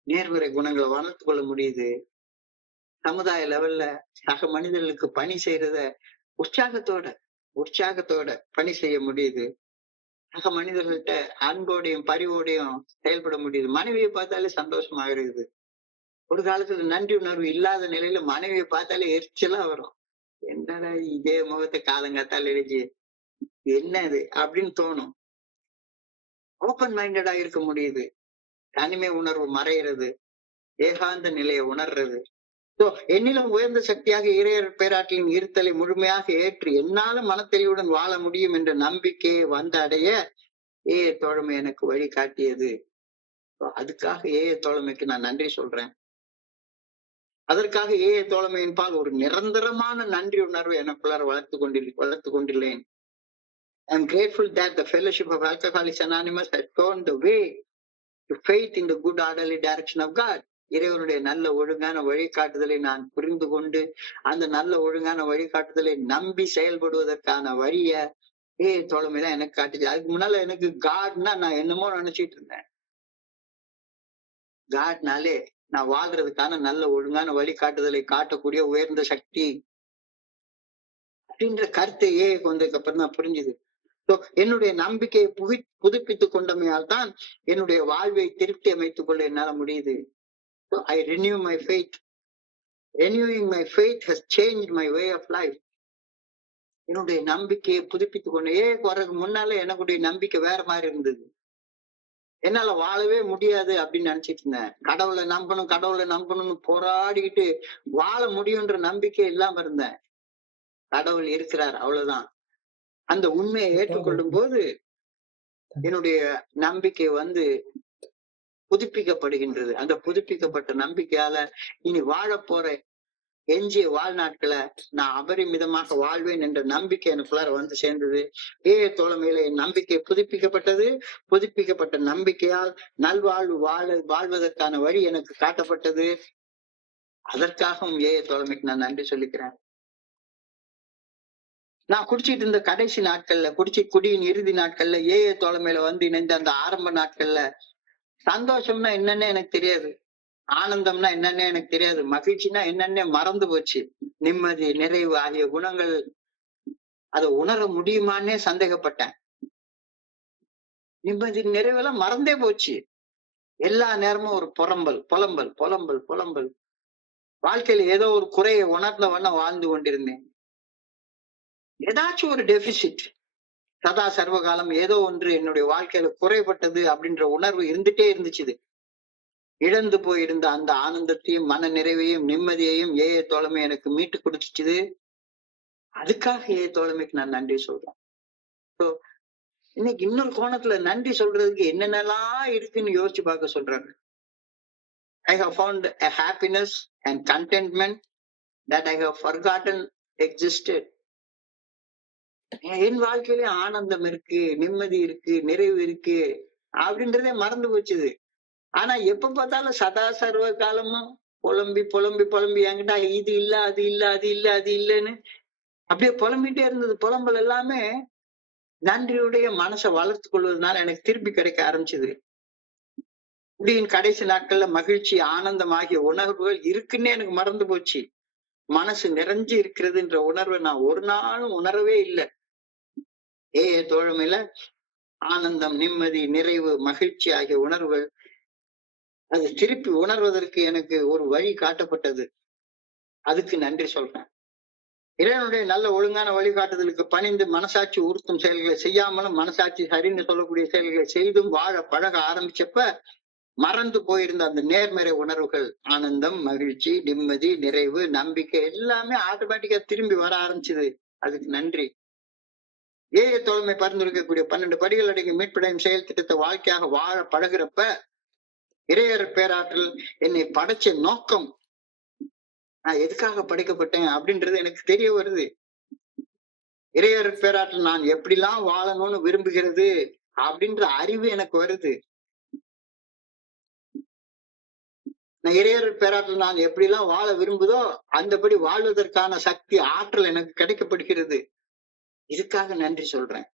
நேர்மறை குணங்களை வளர்த்து கொள்ள முடியுது. சமுதாய லெவல்ல சக மனிதர்களுக்கு பணி செய்யறத உற்சாகத்தோட பணி செய்ய முடியுது. சக மனிதர்கள்ட்ட அன்போடையும் பரிவோடையும் செயல்பட முடியுது. மனைவியை பார்த்தாலே சந்தோஷமாக இருக்குது. ஒரு காலத்துல நன்றி உணர்வு இல்லாத நிலையில மனைவியை பார்த்தாலே எரிச்சலா வரும். என்னடா இதே முகத்தை காலங்காத்தால எழுதி என்ன இது அப்படின்னு தோணும். ஓப்பன் மைண்டடா இருக்க முடியுது. தனிமை உணர்வு மறைகிறது. ஏகாந்த நிலையை உணர்றது. என்னிலும் உயர்ந்த சக்தியாக இறையர் பேராற்றலின் இருத்தலை முழுமையாக ஏற்று என்னால மனத்தெளிவுடன் வாழ முடியும் என்ற நம்பிக்கையை அடைய ஏய தோழமை எனக்கு வழி காட்டியது. அதுக்காக ஏய தோழமைக்கு நான் நன்றி சொல்றேன். அதற்காக ஏய தோழமையின் பால் ஒரு நிரந்தரமான நன்றி உணர்வு எனக்குள்ளார வளர்த்து கொண்டுள்ளேன். I am grateful that the Fellowship of Alcoholics Anonymous has shown the way to faith in the good orderly direction of God. இறைவனுடைய நல்ல ஒழுங்கான வழிகாட்டுதலை நான் புரிந்து கொண்டு அந்த நல்ல ஒழுங்கான வழிகாட்டுதலை நம்பி செயல்படுவதற்கான வழிய தோழமைதான் எனக்கு காட்டுச்சு. அதுக்கு முன்னால எனக்கு காட்னா நான் என்னமோ நினைச்சிட்டு இருந்தேன். காட்னாலே நான் வாழ்றதுக்கான நல்ல ஒழுங்கான வழிகாட்டுதலை காட்டக்கூடிய உயர்ந்த சக்தி அப்படின்ற கருத்தை வந்ததுக்கு அப்புறம் தான் புரிஞ்சுது. என்னுடைய நம்பிக்கையை புதுப்பித்துக் கொண்டமையால் தான் என்னுடைய வாழ்வை திருப்தி அமைத்துக் கொள்ள என்னால முடியுது. So I renew my faith. Renewing my faith has changed my way of life. என்னுடைய நம்பிக்கையை புதுப்பித்துக் கொண்டே வரதுக்கு முன்னால எனக்குடைய நம்பிக்கை வேற மாதிரி இருந்தது. என்னால வாழவே முடியாது அப்படின்னு நினைச்சிட்டு இருந்தேன். கடவுளை நம்பணும்னு போராடிக்கிட்டு வாழ முடியும்ன்ற நம்பிக்கை இல்லாம இருந்தேன். கடவுள் இருக்கிறார், அவ்வளவுதான். அந்த உண்மையை ஏற்றுக்கொள்ளும் போது என்னுடைய நம்பிக்கை புதுப்பிக்கப்படுகின்றது. அந்த புதுப்பிக்கப்பட்ட நம்பிக்கையால இனி வாழ போற எஞ்சிய வாழ்நாட்களை நான் அபரிமிதமாக வாழ்வேன் என்ற நம்பிக்கை எனக்குள்ளார சேர்ந்தது. தோழமையில என் நம்பிக்கை புதுப்பிக்கப்பட்டது. புதுப்பிக்கப்பட்ட நம்பிக்கையால் நல்வாழ்வு வாழ்வதற்கான வழி எனக்கு காட்டப்பட்டது. அதற்காகவும் தோழமைக்கு நான் நன்றி சொல்லிக்கிறேன். நான் குடிச்சிட்டு இருந்த கடைசி நாட்கள்ல, குடியின் இறுதி நாட்கள்ல, ஏஏ தோழமையில வந்து இணைந்த அந்த ஆரம்ப நாட்கள்ல சந்தோஷம்னா என்னன்னே எனக்கு தெரியாது. ஆனந்தம்னா என்னன்னே எனக்கு தெரியாது. மகிழ்ச்சினா என்னன்னே மறந்து போச்சு. நிம்மதி, நிறைவு ஆகிய குணங்கள் அதை உணர முடியுமான்னே சந்தேகப்பட்டேன். நிம்மதி, நிறைவெல்லாம் மறந்தே போச்சு. எல்லா நேரமும் ஒரு புலம்பல். வாழ்க்கையில ஏதோ ஒரு குறையை உணர்ந்த வண்ணம் வாழ்ந்து கொண்டிருந்தேன். ஏதாச்சும் ஒரு டெபிசிட், சதா சர்வகாலம் ஏதோ ஒன்று என்னுடைய வாழ்க்கையில குறைபட்டது அப்படின்ற உணர்வு இருந்துட்டே இருந்துச்சு. இழந்து போயிருந்த அந்த ஆனந்தத்தையும், மன நிறைவையும், நிம்மதியையும் ஏஏ தோழமை எனக்கு மீட்டு கொடுத்துச்சு. அதுக்காக ஏஏ தோழமைக்கு நான் நன்றி சொல்றேன். இன்னைக்கு இன்னொரு கோணத்துல நன்றி சொல்றதுக்கு என்னென்னலாம் இருக்குன்னு யோசிச்சு பார்க்க சொல்றாங்க. I have found a happiness and contentment that I have forgotten existed. என் வாழ்க்கையில ஆனந்தம் இருக்கு, நிம்மதி இருக்கு, நிறைவு இருக்கு அப்படின்றதே மறந்து போச்சுது. ஆனா எப்ப பார்த்தாலும் சதா சர்வ காலமும் புலம்பி என்கிட்ட இது இல்ல, அது இல்ல, அது இல்ல, அது இல்லன்னு அப்படியே புலம்பிட்டே இருந்தது. புலம்பல் எல்லாமே நன்றியுடைய மனசை வளர்த்துக் கொள்வதனால எனக்கு திருப்பி கிடைக்க ஆரம்பிச்சது. குடியின் கடைசி நாட்கள்ல மகிழ்ச்சி, ஆனந்தம் ஆகிய உணர்வுகள் இருக்குன்னே எனக்கு மறந்து போச்சு. மனசு நிறைஞ்சு இருக்கிறதுன்ற உணர்வை நான் ஒரு நாளும் உணரவே இல்லை. ஏஏ தோழமையில ஆனந்தம், நிம்மதி, நிறைவு, மகிழ்ச்சி ஆகிய உணர்வுகள் அது திருப்பி உணர்வதற்கு எனக்கு ஒரு வழி காட்டப்பட்டது. அதுக்கு நன்றி சொல்றேன். இறைவனுடைய நல்ல ஒழுங்கான வழிகாட்டுதலுக்கு பணிந்து மனசாட்சி உறுத்தும் செயல்களை செய்யாமலும் மனசாட்சி சரின்னு சொல்லக்கூடிய செயல்களை செய்தும் வாழ பழக ஆரம்பிச்சப்ப மறந்து போயிருந்த அந்த நேர்மறை உணர்வுகள், ஆனந்தம், மகிழ்ச்சி, நிம்மதி, நிறைவு, நம்பிக்கை எல்லாமே ஆட்டோமேட்டிக்கா திரும்பி வர ஆரம்பிச்சது. அதுக்கு நன்றி. ஏஏ தோழமை பரிந்துரைக்கக்கூடிய 12 படிகள் அடங்கிய மீட்படையும் செயல் திட்டத்தை வாழ்க்கையாக வாழ பழகிறப்ப இறையர் பேராற்றல் என்னை படைச்ச நோக்கம், நான் எதுக்காக படைக்கப்பட்டேன் அப்படின்றது எனக்கு தெரிய வருது. இறையர் பேராற்றல் நான் எப்படிலாம் வாழணும்னு விரும்புகிறது அப்படின்ற அறிவு எனக்கு வருது. நான் இறையர் பேராற்றல் நான் எப்படிலாம் வாழ விரும்புதோ அந்தபடி வாழ்வதற்கான சக்தி, ஆற்றல் எனக்கு கிடைக்கப்படுகிறது. இதுக்காக நன்றி சொல்றேன்.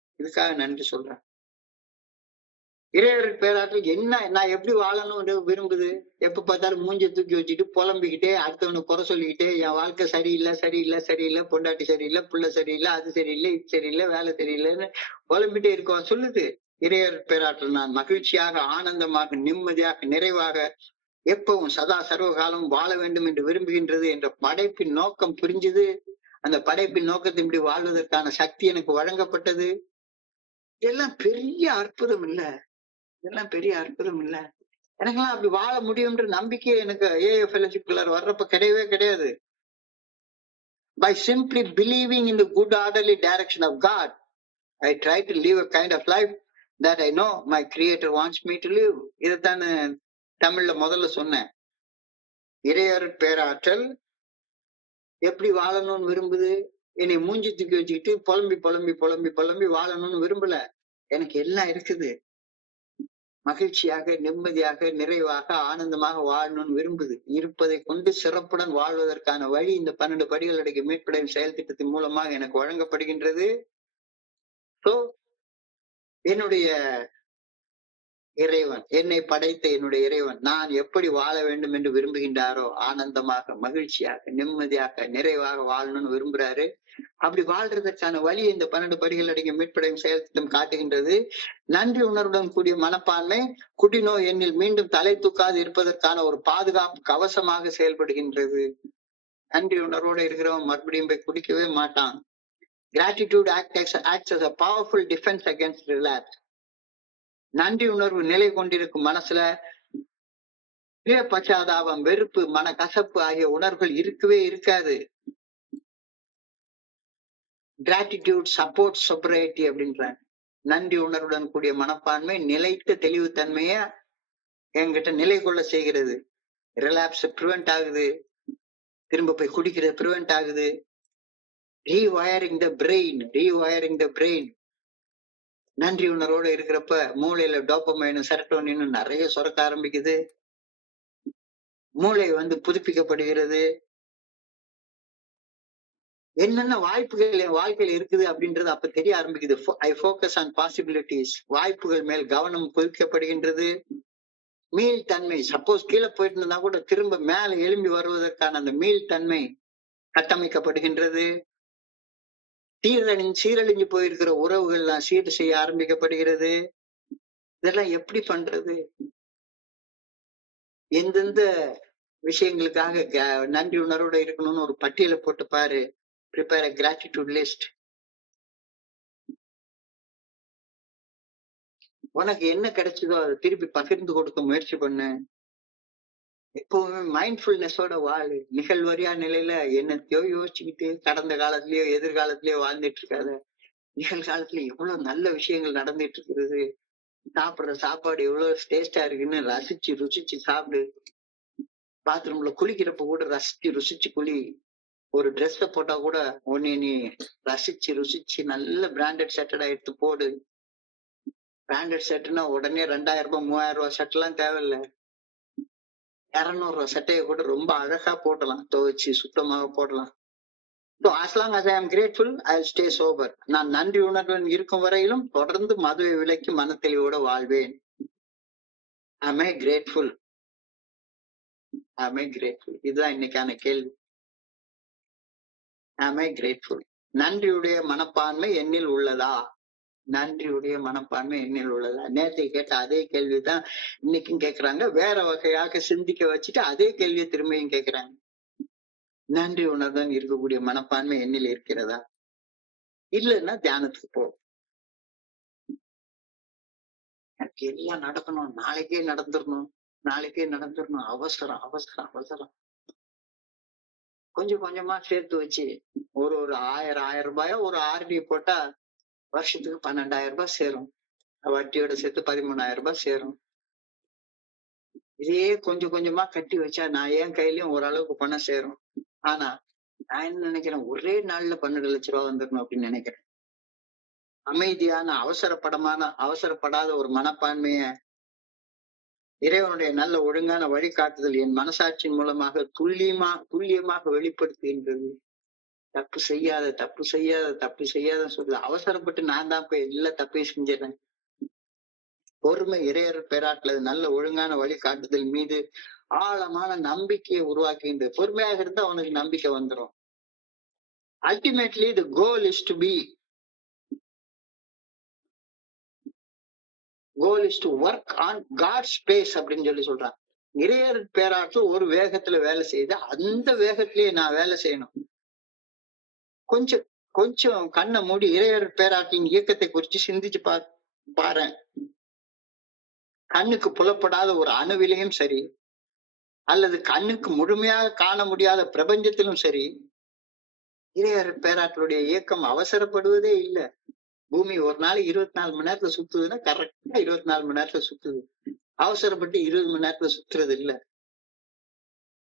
இறையர் பேராற்றல் என்ன நான் எப்படி வாழணும்னு விரும்புது? எப்ப பார்த்தாலும் மூஞ்ச தூக்கி வச்சுட்டு புலம்பிக்கிட்டே, அடுத்தவனை குறை சொல்லிக்கிட்டே, என் வாழ்க்கை சரியில்லை, பொண்டாட்டி சரியில்லை, புள்ள சரியில்லை, அது சரியில்லை, இது சரியில்லை, வேலை சரியில்லைன்னு புலம்பிட்டே இருக்கோம் சொல்லுது. இறையர் பேராற்றல் நான் மகிழ்ச்சியாக, ஆனந்தமாக, நிம்மதியாக, நிறைவாக எப்பவும் சதா சர்வகாலம் வாழ வேண்டும் என்று விரும்புகின்றது என்ற படைப்பின் நோக்கம் புரிஞ்சுது. அந்த படைப்பின் நோக்கத்தின்படி வாழ்வதற்கான சக்தி எனக்கு வழங்கப்பட்டது. இதெல்லாம் பெரிய அற்புதம் இல்ல? எனக்கெல்லாம் அப்படி வாழ முடியும்ன்ற நம்பிக்கை எனக்கு ஏஏ ஃபெலோஷிப்குள்ளார வர்றப்ப கிடையவே கிடையாது. By simply believing in the good orderly direction of God, I try to live a kind of life that I know my Creator wants me to live. இதைத்தான் தமிழ்ல முதல்ல சொன்னேன். இறையர் பேராற்றல் எப்படி வாழணும்னு விரும்புது? என்னை மூஞ்சி தூக்கி வச்சுக்கிட்டு புலம்பி வாழணும்னு விரும்பல. எனக்கு எல்லாம் இருக்குது. மகிழ்ச்சியாக, நிம்மதியாக, நிறைவாக, ஆனந்தமாக வாழணும்னு விரும்புது. இருப்பதை கொண்டு சிறப்புடன் வாழ்வதற்கான வழி இந்த 12 படிகள் அடங்கிய மீட்படையும் செயல் திட்டத்தின் மூலமாக எனக்கு வழங்கப்படுகின்றது. என்னுடைய இறைவன், என்னை படைத்த என்னுடைய இறைவன் நான் எப்படி வாழ வேண்டும் என்று விரும்புகின்றாரோ, ஆனந்தமாக, மகிழ்ச்சியாக, நிம்மதியாக, நிறைவாக வாழணும்னு விரும்புறாரு. அப்படி வாழ்றதற்கான வழியை இந்த 12 படிகள் அடங்கிய மீட்படையும் செயல் திட்டம் காட்டுகின்றது. நன்றி உணர்வுடன் கூடிய மனப்பான்மை குடிநோய் எண்ணில் மீண்டும் தலை தூக்காது இருப்பதற்கான ஒரு பாதுகாப்பு கவசமாக செயல்படுகின்றது. நன்றி உணர்வோடு இருக்கிறவன் மறுபடியும் போய் குடிக்கவே மாட்டான். Gratitude acts as a powerful defense against relapse. நன்றி உணர்வு நிலை கொண்டிருக்கும் மனசுல பச்சாதாபம், வெறுப்பு, மனக்கசப்பு ஆகிய உணர்வுகள் இருக்கவே இருக்காது. கிராட்டிடியூட் சப்போர்ட் sobriety அப்படின்றாங்க. நன்றி உணர்வுடன் கூடிய மனப்பான்மை நிலைத்த தெளிவுத்தன்மைய என்கிட்ட நிலை கொள்ள செய்கிறது. ரிலாப்ஸ் ப்ரிவென்ட் ஆகுது, திரும்ப போய் குடிக்கிறது ப்ரிவென்ட் ஆகுது. Rewiring the brain. நன்றி உணர்வோடு இருக்கிறப்ப மூளையில டோபமைனும் செரட்டோனினும் நிறைய சுரக்க ஆரம்பிக்குது. மூளை புதுப்பிக்கப்படுகிறது. என்னென்ன வாய்ப்புகள் என் வாழ்க்கையில இருக்குது அப்படின்றது அப்ப தெரிய ஆரம்பிக்குது. ஐ ஃபோக்கஸ் ஆன் பாசிபிலிட்டிஸ். வாய்ப்புகள் மேல் கவனம் குவிக்கப்படுகின்றது. மீள் தன்மை, சப்போஸ் கீழே போயிட்டு இருந்தா கூட திரும்ப மேல எழும்பி வருவதற்கான அந்த மீள் தன்மை கட்டமைக்கப்படுகின்றது. சீரழிஞ்சு போயிருக்கிற உறவுகள் எல்லாம் சீர் செய்ய ஆரம்பிக்கப்படுகிறது. இதெல்லாம் எப்படி பண்றது? எந்தெந்த விஷயங்களுக்காக நன்றி உணர்வோட இருக்கணும்னு ஒரு பட்டியலை போட்டு பாரு. prepare a gratitude list. உனக்கு என்ன கிடைச்சதோ அதை திருப்பி பகிர்ந்து கொடுக்க முயற்சி பண்ணு. எப்பவுமே மைண்ட்ஃபுல்னஸோட வாழு. நிகழ்வறியா நிலையில என்னத்தையோ யோசிச்சுக்கிட்டு கடந்த காலத்திலயோ எதிர்காலத்திலயோ வாழ்ந்துட்டு இருக்காத. நிகழ்காலத்துல எவ்வளவு நல்ல விஷயங்கள் நடந்துட்டு இருக்கிறது. சாப்பிடுற சாப்பாடு எவ்வளவு டேஸ்டா இருக்குன்னு ரசிச்சு ருசிச்சு சாப்பிடு. பாத்ரூம்ல குளிக்கிறப்ப கூட ரசிச்சு ருசிச்சு குளி. ஒரு ட்ரெஸ்ஸ போட்டா கூட உன்னை நீ ரசிச்சு ருசிச்சு நல்ல பிராண்டட் ஷர்ட்டடா எடுத்து போடு. பிராண்டட் ஷர்ட்னா உடனே 2000 ரூபாய் 3000 ரூபாய் ஷர்ட் எல்லாம் தேவையில்லை. 200 ரூபாய் சட்டையை கூட ரொம்ப அழகா போடலாம். துவைச்சு சுத்தமாக போடலாம். So as long as I am grateful, I'll stay sober. நான் நன்றி உணர்வுடன் இருக்கும் வரையிலும் தொடர்ந்து மதுவை விலக்கி மனத்தெளிவோட வாழ்வேன். Am I grateful? Am I grateful? இதுதான் இன்னைக்கான கேள்வி. Am I grateful? நன்றியுடைய மனப்பான்மை என்னில் உள்ளதா? நன்றியுடைய மனப்பான்மை என்னில் உள்ளதா? நேற்றை கேட்ட அதே கேள்விதான் இன்னைக்கும் கேட்கிறாங்க. வேற வகையாக சிந்திக்க வச்சுட்டு அதே கேள்வியை திரும்பியும் கேட்கிறாங்க. நன்றி உணர்வுடன் இருக்கக்கூடிய மனப்பான்மை என்னில் இருக்கிறதா? இல்லைன்னா தியானத்துக்கு போ. எனக்கு எல்லாம் நடக்கணும், நாளைக்கே நடந்துடணும், அவசரம் அவசரம் அவசரம். கொஞ்சம் கொஞ்சமா சேர்த்து வச்சு ஒரு 1000 ரூபாயோ ஒரு ஆர்டி போட்டா வருஷத்துக்கு 12,000 ரூபாய் சேரும். வட்டியோட சேர்த்து 13,000 ரூபாய் சேரும். இதே கொஞ்சம் கொஞ்சமா கட்டி வச்சா நான் என் கையிலயும் ஓரளவுக்கு பணம் சேரும். ஆனா நான் என்ன நினைக்கிறேன், ஒரே நாள்ல 12 லட்சம் ரூபாய் வந்துடணும் அப்படின்னு நினைக்கிறேன். அமைதியான அவசரப்படாத ஒரு மனப்பான்மைய இறைவனுடைய நல்ல ஒழுங்கான வழிகாட்டுதல் என் மனசாட்சியின் மூலமாக துல்லியமாக வெளிப்படுத்துகின்றது. தப்பு செய்யாத சொல்லுது. அவசரப்பட்டு நான் தான் போய் எல்லா தப்பையும் செஞ்சிடறேன். பொறுமை இறையர் பேராட்டுறது நல்ல ஒழுங்கான வழிகாட்டுதல் மீது ஆழமான நம்பிக்கையை உருவாக்குகின்றது. பொறுமையாக இருந்தா அவனுக்கு நம்பிக்கை வந்துடும். Ultimately the goal is to work on God space அப்படின்னு சொல்றான். இறையர் பேராட்டு ஒரு வேகத்துல வேலை செய்து அந்த வேகத்திலேயே நான் வேலை செய்யணும். கொஞ்சம் கண்ணை மூடி இறையர் பேராட்டின் இயக்கத்தை குறித்து சிந்திச்சு பாரு. கண்ணுக்கு புலப்படாத ஒரு அணுவிலையும் சரி, அல்லது கண்ணுக்கு முழுமையாக காண முடியாத பிரபஞ்சத்திலும் சரி, இறையர் பேராட்டுடைய இயக்கம் அவசரப்படுவதே இல்லை. பூமி ஒரு நாளைக்கு 24 மணி நேரத்துல சுத்துதுன்னா கரெக்டா 24 மணி நேரத்துல சுத்துது. அவசரப்பட்டு 20 மணி நேரத்துல சுத்துறது இல்ல.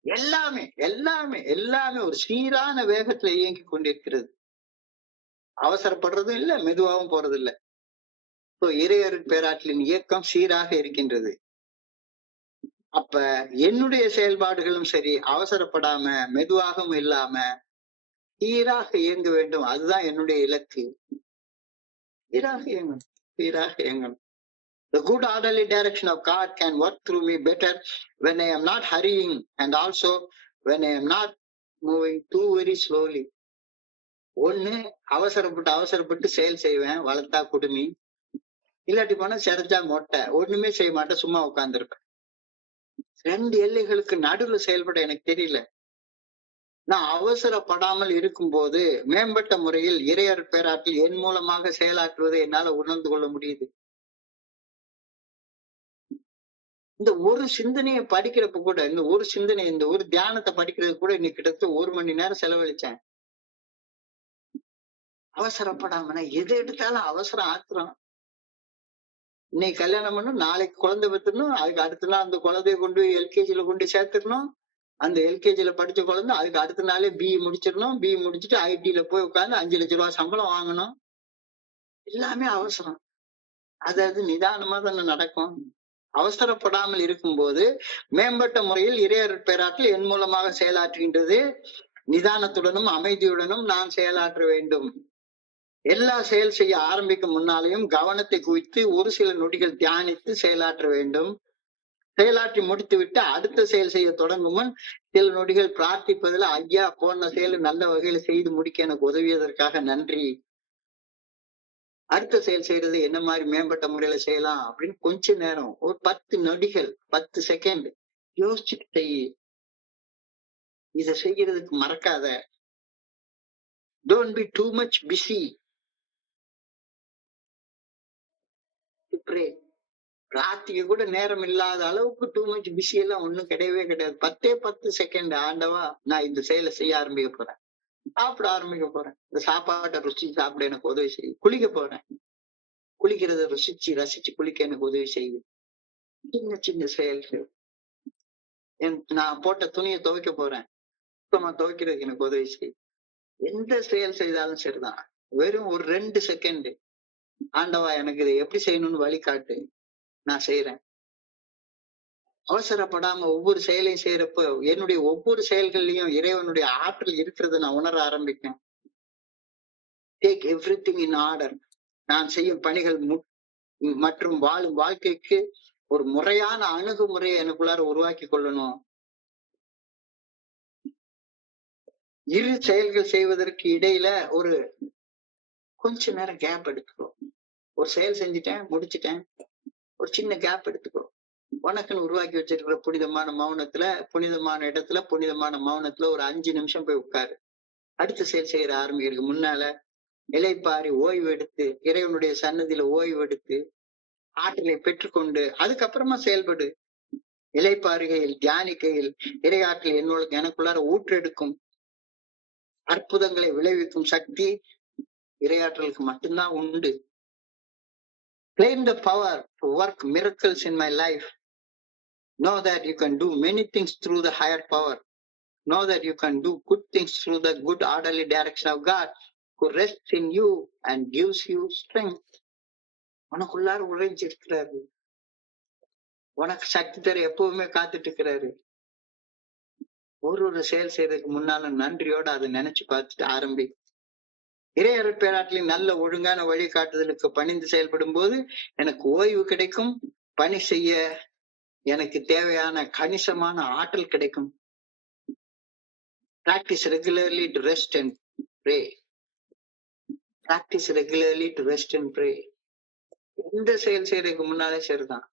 எல்லாமே ஒரு சீரான வேகத்துல இயங்கி கொண்டிருக்கிறது. அவசரப்படுறதும் இல்ல, மெதுவாகவும் போறது இல்ல. இறையர் பேராற்றலின் இயக்கம் சீராக இருக்கின்றது. அப்ப என்னுடைய செயல்பாடுகளும் சரி அவசரப்படாம மெதுவாகவும் இல்லாம சீராக இயங்க வேண்டும். அதுதான் என்னுடைய இலக்கு. சீராக இயங்கணும். The good orderly direction of God can work through me better when I am not hurrying and also when I am not moving too very slowly. ஒண்ணு அவசரப்பட்டு செயல் செய்வேன், வளர்த்தா குடுமி, இல்லாட்டி போனா செரச்சா மொட்டை, ஒண்ணுமே செய்ய மாட்டேன், சும்மா உட்கார்ந்துருப்பேன். 2 எல்லைகளுக்கு நடுவுல செயல்பட எனக்கு தெரியல. நான் அவசரப்படாமல் இருக்கும்போது மேம்பட்ட முறையில் இறையர் பேராற்றில் என் மூலமாக செயலாற்றுவதை என்னால உணர்ந்து கொள்ள முடியுது. இந்த ஒரு சிந்தனையை படிக்கிறப்ப கூட, இந்த ஒரு தியானத்தை படிக்கிறது கூட இன்னைக்கு கிட்டத்தட்ட 1 மணி நேரம் செலவழிச்சேன். அவசரப்படாம எது எடுத்தாலும் அவசரம் ஆக்குறோம். இன்னைக்கு கல்யாணம் பண்ணணும், நாளைக்கு குழந்தை பெற்றணும், அதுக்கு அடுத்த நாள் அந்த குழந்தைய கொண்டு போய் எல்கேஜில கொண்டு சேர்த்துடணும். அந்த எல்கேஜில படிச்ச குழந்தை அதுக்கு அடுத்த நாளே பிஇ முடிச்சிடணும். பிஇ முடிச்சுட்டு ஐடில போய் உட்கார்ந்து 5 லட்சம் ரூபாய் சம்பளம் வாங்கணும். எல்லாமே அவசரம். அதாவது நிதானமா தானே நடக்கும். அவசரப்படாமல் இருக்கும்போது மேம்பட்ட முறையில் இறையர் பேராற்றல் என் மூலமாக செயலாற்றுகின்றது. நிதானத்துடனும் அமைதியுடனும் நான் செயலாற்ற வேண்டும். எல்லா செயல் செய்ய ஆரம்பிக்கும் முன்னாலேயும் கவனத்தை குவித்து ஒரு சில நொடிகள் தியானித்து செயலாற்ற வேண்டும். செயலாற்றி முடித்து விட்டு அடுத்த செயல் செய்ய தொடங்கும் முன் சில நொடிகள் பிரார்த்திப்பதில், ஐயா போன செயல் நல்ல வகையில செய்து முடிக்க எனக்கு உதவியதற்காக நன்றி. அடுத்த செயல் செய்யறது என்ன மாதிரி மேம்பட்ட முறையில செய்யலாம் அப்படின்னு கொஞ்ச நேரம், ஒரு 10 நொடிகள், 10 செகண்ட் யோசிச்சுட்டு செய். இதை செய்யறதுக்கு மறக்காத. Don't be too much busy to pray. ராத்திரிக்கு கூட நேரம் இல்லாத அளவுக்கு டூ மச் பிஸி எல்லாம் ஒண்ணும் கிடையவே கிடையாது. 10 செகண்ட், ஆண்டவா நான் இந்த செயலை செய்ய ஆரம்பிக்க போறேன், சாப்பிட ஆரம்பிக்க போறேன், இந்த சாப்பாட்டை ருசிச்சு சாப்பிட எனக்கு உதவி செய்யும், குளிக்க போறேன், குளிக்கிறத ருசிச்சு ரசிச்சு குளிக்க எனக்கு உதவி செய்யும். சின்ன சின்ன செயல்கள். நான் போட்ட துணியை துவைக்க போறேன், சுத்தமா துவைக்கிறதுக்கு எனக்கு உதவி செய்யும். எந்த செயல் செய்தாலும் சரிதான், வெறும் ஒரு 2 செகண்ட், ஆண்டவா எனக்கு இதை எப்படி செய்யணும்னு வழிகாட்டு, நான் செய்யறேன். அவசரப்படாம ஒவ்வொரு செயலையும் செய்யறப்ப என்னுடைய ஒவ்வொரு செயல்கள்லயும் இறைவனுடைய ஆற்றல் இருக்கிறத நான் உணர ஆரம்பிப்பேன். Take everything in order. நான் செய்யும் பணிகள் மற்றும் வாழும் வாழ்க்கைக்கு ஒரு முறையான அணுகுமுறையை எனக்குள்ளார உருவாக்கி கொள்ளணும். இரு செயல்கள் செய்வதற்கு இடையில ஒரு கொஞ்ச நேரம் கேப் எடுத்துக்கோ. ஒரு செயல் செஞ்சுட்டேன், முடிச்சுட்டேன், ஒரு சின்ன கேப் எடுத்துக்கோ. உனக்குன்னு உருவாக்கி வச்சிருக்கிற புனிதமான மௌனத்துல, புனிதமான இடத்துல, புனிதமான மௌனத்துல ஒரு 5 நிமிஷம் போய் உட்காரு. அடுத்த செயல் செய்யற ஆரம்பிக்கிறதுக்கு முன்னால இளைப்பாரி ஓய்வு எடுத்து, இறைவனுடைய சன்னதியில ஓய்வு எடுத்து ஆற்றலை பெற்றுக்கொண்டு அதுக்கப்புறமா செயல்படு. இளைப்பாறுகையில், தியானிக்கையில் இறையாற்றல் எனக்குள்ளார ஊற்றெடுக்கும் அற்புதங்களை விளைவிக்கும் சக்தி இறையாற்றலுக்கு மட்டும்தான் உண்டு. Claim the power to work miracles in my life. Know that you can do many things through the higher power. Know that you can do good things through the good orderly direction of God who rests in you and gives you strength. உனக்குள்ளார உழைஞ்சிருக்கிறாரு, உனக்கு சக்தி தர எப்பவுமே காத்துட்டு இருக்கிறாரு. ஒரு செயல் செய்யறதுக்கு முன்னால நன்றியோட அதை நினைச்சு பார்த்துட்டு ஆரம்பி. இறையருள் பேராற்றலின் நல்ல ஒழுங்கான வழிகாட்டுதலுக்கு பணிந்து செயல்படும் போது எனக்கு ஓய்வு கிடைக்கும், பணி செய்ய எனக்கு தேவையான கணிசமான ஆற்றல் கிடைக்கும். Practice regularly to rest and pray. Practice regularly to rest and pray. எந்த செயல் செய்யறதுக்கு முன்னாலே சரிதான்,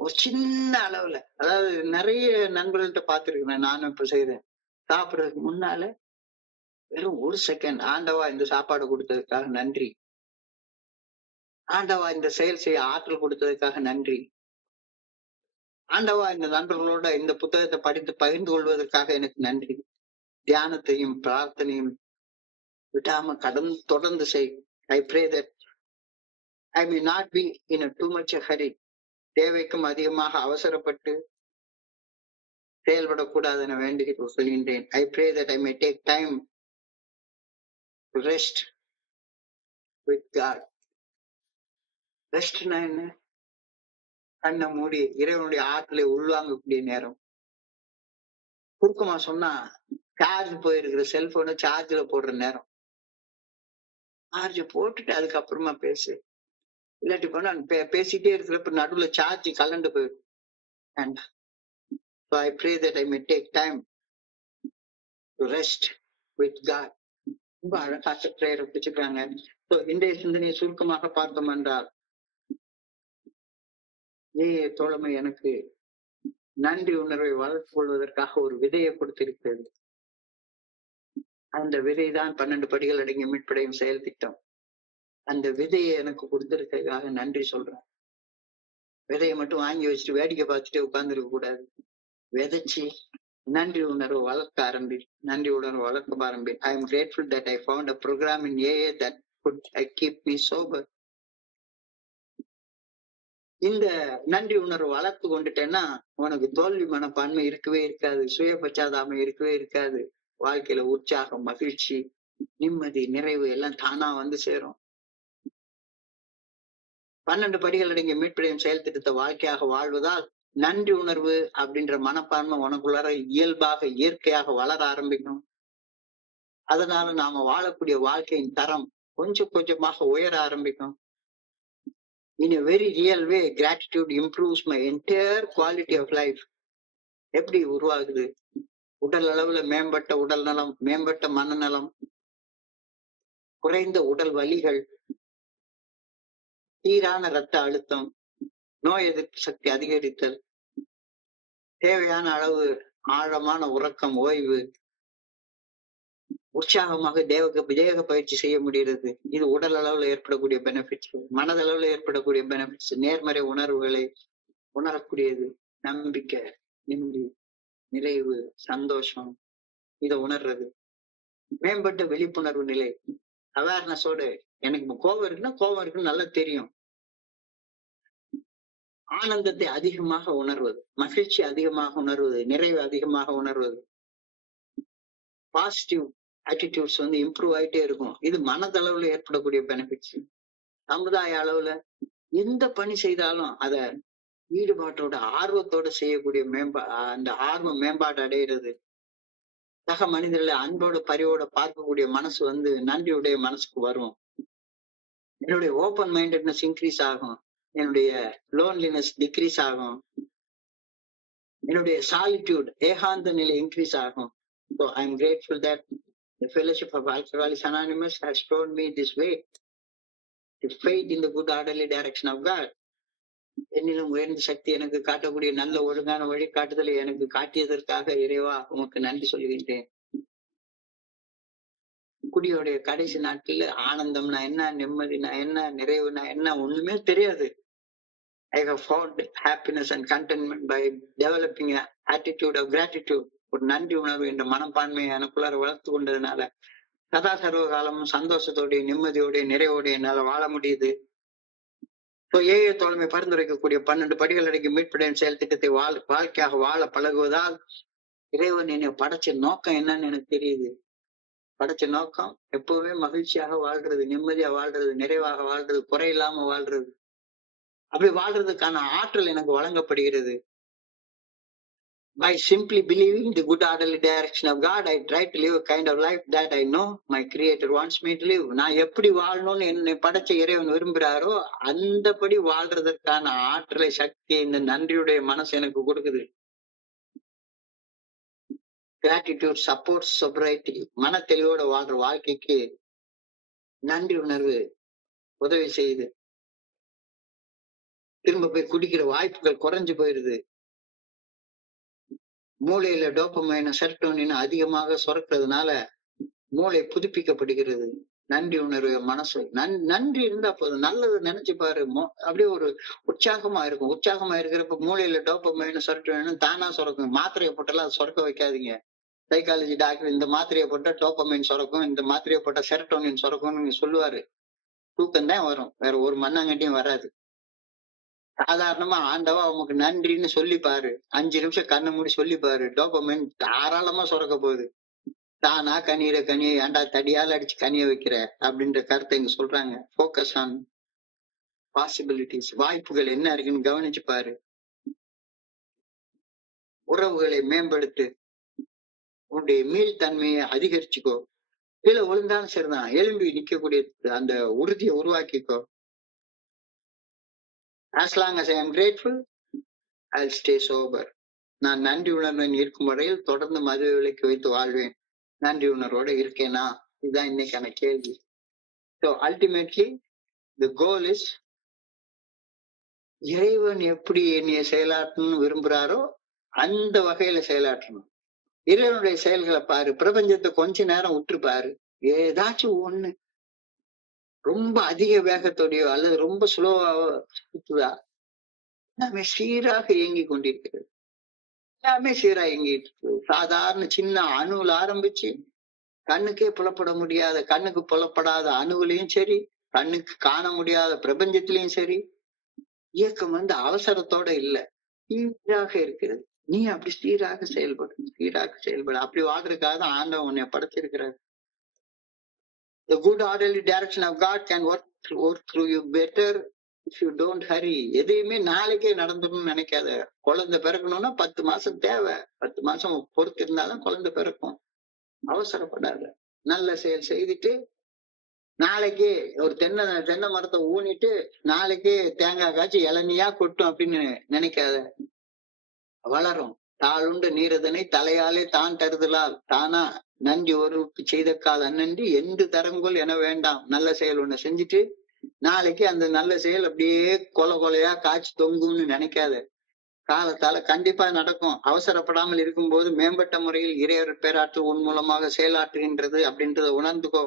ஒரு சின்ன அளவுல, அதாவது நிறைய நண்பர்கள்ட்ட பார்த்திருக்கிறேன், நானும் இப்ப செய்யறேன். சாப்பிடுறதுக்கு முன்னால வெறும் 1 செகண்ட், ஆண்டவா இந்த சாப்பாடு கொடுத்ததுக்காக நன்றி, ஆண்டவா இந்த செயல் செய்ய ஆற்றல் கொடுத்ததுக்காக நன்றி, ஆண்டவா இந்த நண்பர்களோட இந்த புத்தகத்தை படித்து பகிர்ந்து கொள்வதற்காக எனக்கு நன்றி. தியானத்தையும் பிரார்த்தனையும் விடாம தொடர்ந்து செய். I pray that I may not be in a too much a hurry. தேவைக்கும் அதிகமாக அவசரப்பட்டு செயல்படக்கூடாது என வேண்டி சொல்கின்றேன். I pray that I may take time to rest with God. ரெஸ்ட்னா என்ன? கண்ணை மூடி இறைவனுடைய ஆற்றலை உள்வாங்கக்கூடிய நேரம். சுருக்கமா சொன்னா, சார்ஜ் போயிருக்கிற செல்போனை சார்ஜ்ல போடுற நேரம். சார்ஜ் போட்டுட்டு அதுக்கப்புறமா பேசு. இல்லாட்டி போனா பேசிட்டே இருக்கிறப்ப நடுவுல சார்ஜ் கலண்டு போயிடும். So I pray that I may take time to rest with God. ரொம்ப அழகாக பிரேயர் வச்சுக்கிறாங்க. So இன்றைய சிந்தனையை சுருக்கமாக பார்த்தோம் என்றால், தோழமை எனக்கு நன்றி உணர்வை வளர்த்துக் கொள்வதற்காக ஒரு விதையை கொடுத்திருக்கிறது. அந்த விதை தான் 12 படிகள் அடங்கிய மீட்படையும் செயல் திட்டம். அந்த விதையை எனக்கு கொடுத்திருக்கிறதுக்காக நன்றி சொல்றேன். விதையை மட்டும் வாங்கி வச்சுட்டு வேடிக்கை பார்த்துட்டு உட்கார்ந்துருக்க கூடாது. விதைச்சு நன்றி உணர்வு வளர்க்க ஆரம்பி. நன்றி உணர்வு வளர்க்க ஆரம்பி. I am grateful that I found a program in AA that could keep me sober. இந்த நன்றி உணர்வு வளர்த்து கொண்டுட்டேன்னா உனக்கு தோல்வி மனப்பான்மை இருக்கவே இருக்காது, சுய பச்சாதாமை இருக்கவே இருக்காது. வாழ்க்கையில உற்சாகம், மகிழ்ச்சி, நிம்மதி, நிறைவு எல்லாம் தானா வந்து சேரும். 12 படிகள் அடங்கிய மீட்படையும் செயல் திட்டத்தை வாழ்க்கையாக வாழ்வதால் நன்றி உணர்வு அப்படின்ற மனப்பான்மை உனக்குள்ளார இயல்பாக இயற்கையாக வளர ஆரம்பிக்கும். அதனால நாம வாழக்கூடிய வாழ்க்கையின் தரம் கொஞ்சம் கொஞ்சமாக உயர ஆரம்பிக்கும். In a very real way, gratitude improves my entire quality of life. எப்படி உருவாகுது? உடல் அளவுல மேம்பட்ட உடல் நலம், மேம்பட்ட மனநலம், குறைந்த உடல் வலிகள், சீரான இரத்த அழுத்தம், நோய் எதிர்ப்பு சக்தி அதிகரித்தல், தேவையான அளவு ஆழமான உறக்கம், ஓய்வு, உற்சாகமாக தேக பயிற்சி செய்ய முடிகிறது. இது உடல் அளவுல ஏற்படக்கூடிய பெனிஃபிட்ஸ். மனதளவுல ஏற்படக்கூடிய பெனிஃபிட்ஸ், நேர்மறை உணர்வுகளை உணரக்கூடியது, நம்பிக்கை, நிம்மதி, நிறைவு, சந்தோஷம், இதை உணர்றது. மேம்பட்ட விழிப்புணர்வு நிலை, அவேர்னஸோட எனக்கு கோபம் இருக்குன்னு நல்லா தெரியும். ஆனந்தத்தை அதிகமாக உணர்வது, மகிழ்ச்சி அதிகமாக உணர்வது, நிறைவு அதிகமாக உணர்வது, பாசிட்டிவ் ஆட்டிடியூட்ஸ் இம்ப்ரூவ் ஆயிட்டே இருக்கும். இது மனதளவுல ஏற்படக்கூடிய பெனிஃபிட்ஸ். சமுதாய அளவுல எந்த பணி செய்தாலும் அத ஈடுபாட்டோட ஆர்வத்தோட செய்யக்கூடிய அந்த ஆர்வம் மேம்பாடு அடைகிறது. சக மனிதர்களை அன்போட பரிவோட பார்க்கக்கூடிய மனசு நன்றியுடைய மனசுக்கு வரும். என்னுடைய ஓப்பன் மைண்டட்னஸ் இன்க்ரீஸ் ஆகும். என்னுடைய லோன்லினஸ் டிக்ரீஸ் ஆகும். என்னுடைய சாலிட்யூட், ஏகாந்த நிலை இன்க்ரீஸ் ஆகும். So I am grateful that the Fellowship of Alcoholics Anonymous has shown me this way to faith in the good orderly direction of God. என்னிலும் உயர்ந்த சக்தி எனக்கு காட்டக்கூடிய நல்ல ஒழுங்கான வழிகாட்டுதலை எனக்கு காட்டியதற்காக இறைவா உமக்கு நன்றி சொல்கின்றேன். குடியோடைய கடைசி நாட்கள்ல ஆனந்தம்னா என்ன, நிம்மதினா என்ன, நிறைவுனா என்ன ஒண்ணுமே தெரியாது. I have found happiness and contentment by developing an attitude of gratitude. ஒரு நன்றி உணர்வு என்ற மனப்பான்மையை எனக்குள்ளார வளர்த்து கொண்டதுனால சதா சர்வ காலமும் சந்தோஷத்தோடைய, நிறைவோடைய, நிறைவோடைய என்னால வாழ முடியுது. ஏஏ தோழமை பரிந்துரைக்கக்கூடிய 12 படிகள் அடங்கிய மீட்புடைய செயல் திட்டத்தை வாழ்க்கையாக வாழ பழகுவதால் இறைவன் என்னை படைச்ச நோக்கம் என்னன்னு எனக்கு தெரியுது. படைச்ச நோக்கம் எப்பவுமே மகிழ்ச்சியாக வாழ்றது, நிம்மதியா வாழ்றது, நிறைவாக வாழ்றது, குறையில்லாம வாழ்றது. அப்படி வாழ்றதுக்கான ஆற்றல் எனக்கு வழங்கப்படுகிறது. By simply believing the good orderly direction of God, I try to live a kind of life that I know my Creator wants me to live. நான் எப்படி வாழணும்னு என்னை படைச்ச இறைவன் விரும்புகிறாரோ அந்தபடி வாழ்றதற்கான ஆற்றலை, சக்தியை இந்த நன்றியுடைய மனசு எனக்கு கொடுக்குது. Gratitude supports sobriety. மன தெளிவோட வாழ்ற வாழ்க்கைக்கு நன்றி உணர்வு உதவி செய்யுது. திரும்ப போய் குடிக்கிற வாய்ப்புகள் குறைஞ்சு போயிருது. மூளையில டோபமைன், செரோட்டோனின் அதிகமாக சுரக்கிறதுனால மூளை புதுப்பிக்கப்படுகிறது. நன்றி உணர்வு மனசு நன்றி இருந்தா போதும். நல்லது நினைச்சு பாரு, அப்படியே ஒரு உற்சாகமா இருக்கும். உற்சாகமா இருக்கிறப்ப மூளையில டோபமைன், செரோட்டோனின் தானா சுரக்கும். மாத்திரையை போட்டாலும் அதை சுரக்க வைக்காதீங்க. சைக்காலஜி டாக்டர் இந்த மாத்திரையை போட்டா டோபமைன் சுரக்கும், இந்த மாத்திரையை போட்டா செரோட்டோனின் சுரக்கும்னு சொல்லுவாரு. தூக்கம் தான் வரும், வேற ஒரு மண்ணாங்கட்டியும் வராது. சாதாரணமா ஆண்டவா உமக்கு நன்றின்னு சொல்லி பாரு, 5 நிமிஷம் கண்ணை மூடி சொல்லி பாரு, டோபமைன் தாராளமா சுரக்க போகுது. தானா கனியை ஏண்டா தடியால அடிச்சு கனிய வைக்கிற அப்படின்ற கருத்தை இங்க சொல்றாங்க. போக்கஸ் ஆன் பாசிபிலிட்டிஸ், வாய்ப்புகள் என்ன இருக்குன்னு கவனிச்சு பாரு. உறவுகளை மேம்படுத்து, உன்னுடைய மீள்தன்மையை அதிகரிச்சுக்கோ. கீழே விழுந்தாலும் சரிதான், எழும்பி நிக்கக்கூடிய அந்த உறுதியை உருவாக்கிக்கோ. As long as I am grateful, I'll stay sober. நான் நன்றி உணர்வுடன் இருக்கும் வரையில் தொடர்ந்து மது விலக்கி வைத்து வாழ்வேன். நன்றி உணர்வோட இருக்கேனா? இதுதான் இன்னைக்கான கேள்வி. So ultimately the goal is, இறைவன் எப்படி என்னைய செயலாற்றணும்னு விரும்புறாரோ அந்த வகையில செயலாற்றணும். இறைவனுடைய செயல்களை பாரு, பிரபஞ்சத்தை கொஞ்ச நேரம் உற்று பாரு. ஏதாச்சும் ஒண்ணு ரொம்ப அதிக வேகத்தோடையோ அல்லது ரொம்ப ஸ்லோவாவோ சுத்துதா? எல்லாமே சீராக இயங்கி கொண்டிருக்கிறது. எல்லாமே சீராக இயங்கிட்டு இருக்கு. சாதாரண சின்ன அணுல ஆரம்பிச்சு கண்ணுக்கே புலப்பட முடியாத, கண்ணுக்கு புலப்படாத அணுவிலையும் சரி, கண்ணுக்கு காண முடியாத பிரபஞ்சத்திலையும் சரி, இயக்கம் அவசரத்தோட இல்ல, சீராக இருக்கிறது. நீ அப்படி சீராக செயல்படு. அப்படி வாழ்றதுக்காக தான் ஆண்டவன் உன்னை படைச்சிருக்கிறார். The good orderly direction of God can work through you better if you don't hurry. எதையுமே நாளைக்கே நடந்துடணும்னு நினைக்காத. குழந்தை பிறக்கணும்னா 10 மாசம் தேவை. 10 மாசம் பொறுத்து இருந்தாலும் குழந்தை பிறக்கும். அவசரப்படாத. நல்ல செயல் செய்துட்டு நாளைக்கு ஒரு தென்னை மரத்தை ஊனிட்டு நாளைக்கு தேங்காய் காய்ச்சி இளநியா கொட்டும் அப்படின்னு நினைக்காத. வளரும். தாளுண்டு நீரதனை தலையாலே தான் தருதலால் தானா நன்றி ஒருவருக்கு செய்த கால் அந்நன்றி எண்டு தரங்கொள் என வேண்டாம். நல்ல செயல் ஒண்ணு செஞ்சுட்டு நாளைக்கு அந்த நல்ல செயல் அப்படியே கொலையா காய்ச்சி தொங்கும்னு நினைக்காத. காலத்தால கண்டிப்பா நடக்கும். அவசரப்படாமல் இருக்கும்போது மேம்பட்ட முறையில் இறையர் பேராற்றல் உன் மூலமாக செயலாற்றுகின்றது அப்படின்றத உணர்ந்துக்கோ.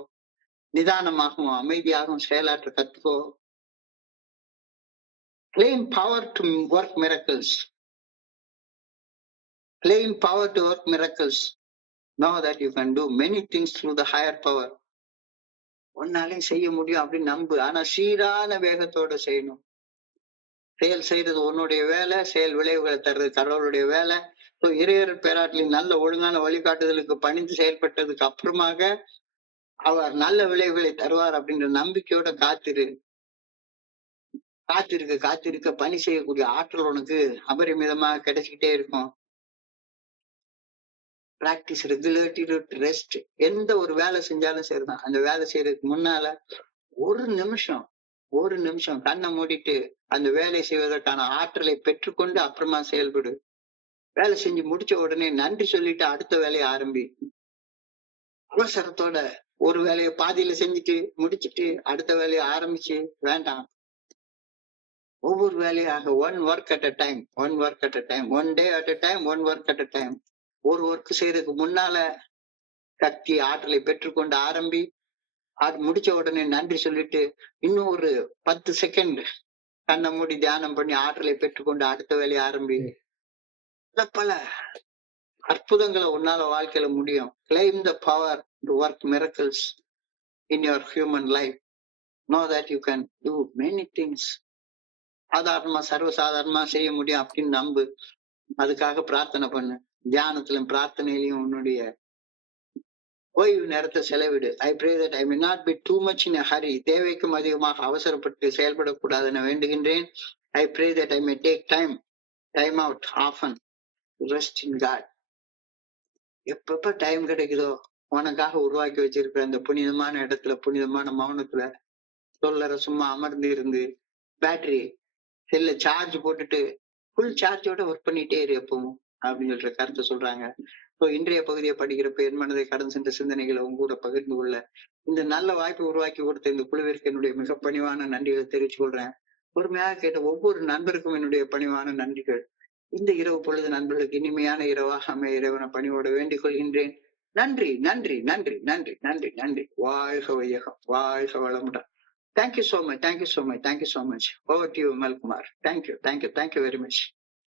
நிதானமாகவும் அமைதியாகவும் செயலாற்ற கத்துக்கோ. Claim power to work miracles. Claim power to work miracles. Know that you can do many things through the higher power. ஒன்னாலையும் செய்ய முடியும் அப்படின்னு நம்பு. ஆனா சீரான வேகத்தோட செய்யணும். செயல் செய்யறது உன்னுடைய வேலை, செயல் விளைவுகளை தர்றது கடவுளுடைய வேலை. இறையர் பேராற்றலின் நல்ல ஒழுங்கான வழிகாட்டுதலுக்கு பணிந்து செயல்பட்டதுக்கு அப்புறமாக அவர் நல்ல விளைவுகளை தருவார் அப்படின்ற நம்பிக்கையோட காத்திருக்க பணி செய்யக்கூடிய ஆற்றல் உனக்கு அபரிமிதமாக கிடைச்சிக்கிட்டே இருக்கும். Practice regulatory rest. எந்த ஒரு வேலை செஞ்சாலும் சரிதான், அந்த வேலை செய்யறதுக்கு முன்னால ஒரு நிமிஷம் கண்ணை மூடிட்டு அந்த வேலை செய்வதற்கான ஆற்றலை பெற்றுக்கொண்டு அப்புறமா செயல்படு. வேலை செஞ்சு முடிச்ச உடனே நன்றி சொல்லிட்டு அடுத்த வேலையை ஆரம்பி. அவசரத்தோட ஒரு வேலையை பாதியில செஞ்சுட்டு முடிச்சுட்டு அடுத்த வேலையை ஆரம்பிச்சு வேண்டாம். ஒவ்வொரு வேலையாக one work at a time, one day at a time, one work at a time. ஒரு ஒர்க் செய்யறதுக்கு முன்னால சக்தி ஆற்றலை பெற்றுக்கொண்டு ஆரம்பி. முடிச்ச உடனே நன்றி சொல்லிட்டு இன்னும் ஒரு 10 செகண்ட் கண்ணை மூடி தியானம் பண்ணி ஆற்றலை பெற்றுக்கொண்டு அடுத்த வேலையை ஆரம்பி. பல அற்புதங்களை உன்னால வாழ்க்கையில முடியும். Claim the power to work miracles in your human life. Know that you can do many things. சர்வசாதாரணமா செய்ய முடியும் அப்படின்னு நம்பு. அதுக்காக பிரார்த்தனை பண்ணு. தியானத்திலும் பிரார்த்தனையிலையும் உன்னுடைய ஓய்வு நேரத்தை செலவிடு. I pray that I may not be too much in a hurry. தேவைக்கும் அதிகமாக அவசரப்பட்டு செயல்படக்கூடாது என வேண்டுகின்றேன். I pray that I may take time out often to rest in God. எப்ப டைம் கிடைக்குதோ உனக்காக உருவாக்கி வச்சிருக்கிற அந்த புனிதமான இடத்துல, புனிதமான மௌனத்துல சும்மா அமர்ந்து இருந்து பேட்டரி செல்ல சார்ஜ் போட்டுட்டு ஃபுல் சார்ஜோட ஒர்க் பண்ணிட்டே இரு எப்பவும் அப்படின்னு சொல்ற கருத்தை சொல்றாங்க. இன்றைய பகுதியை படிக்கிறப்ப என் மனதை கடந்து சென்ற சிந்தனைகளை உங்க கூட பகிர்ந்து கொள்ள இந்த நல்ல வாய்ப்பை உருவாக்கி கொடுத்த இந்த குழுவிற்கு என்னுடைய மிக பணிவான நன்றிகளை தெரிவிச்சு கொள்றேன். பொறுமையாக கேட்ட ஒவ்வொரு நண்பருக்கும் என்னுடைய பணிவான நன்றிகள். இந்த இரவு பொழுது நண்பர்களுக்கு இனிமையான இரவாக அமைய இறைவனை பணியோட வேண்டிக் கொள்கின்றேன். நன்றி நன்றி நன்றி நன்றி நன்றி நன்றி. வாழ்க வையகம், வாழ்க வளமுடன். Thank you so much. Over to you, Malkumar. Thank you very much.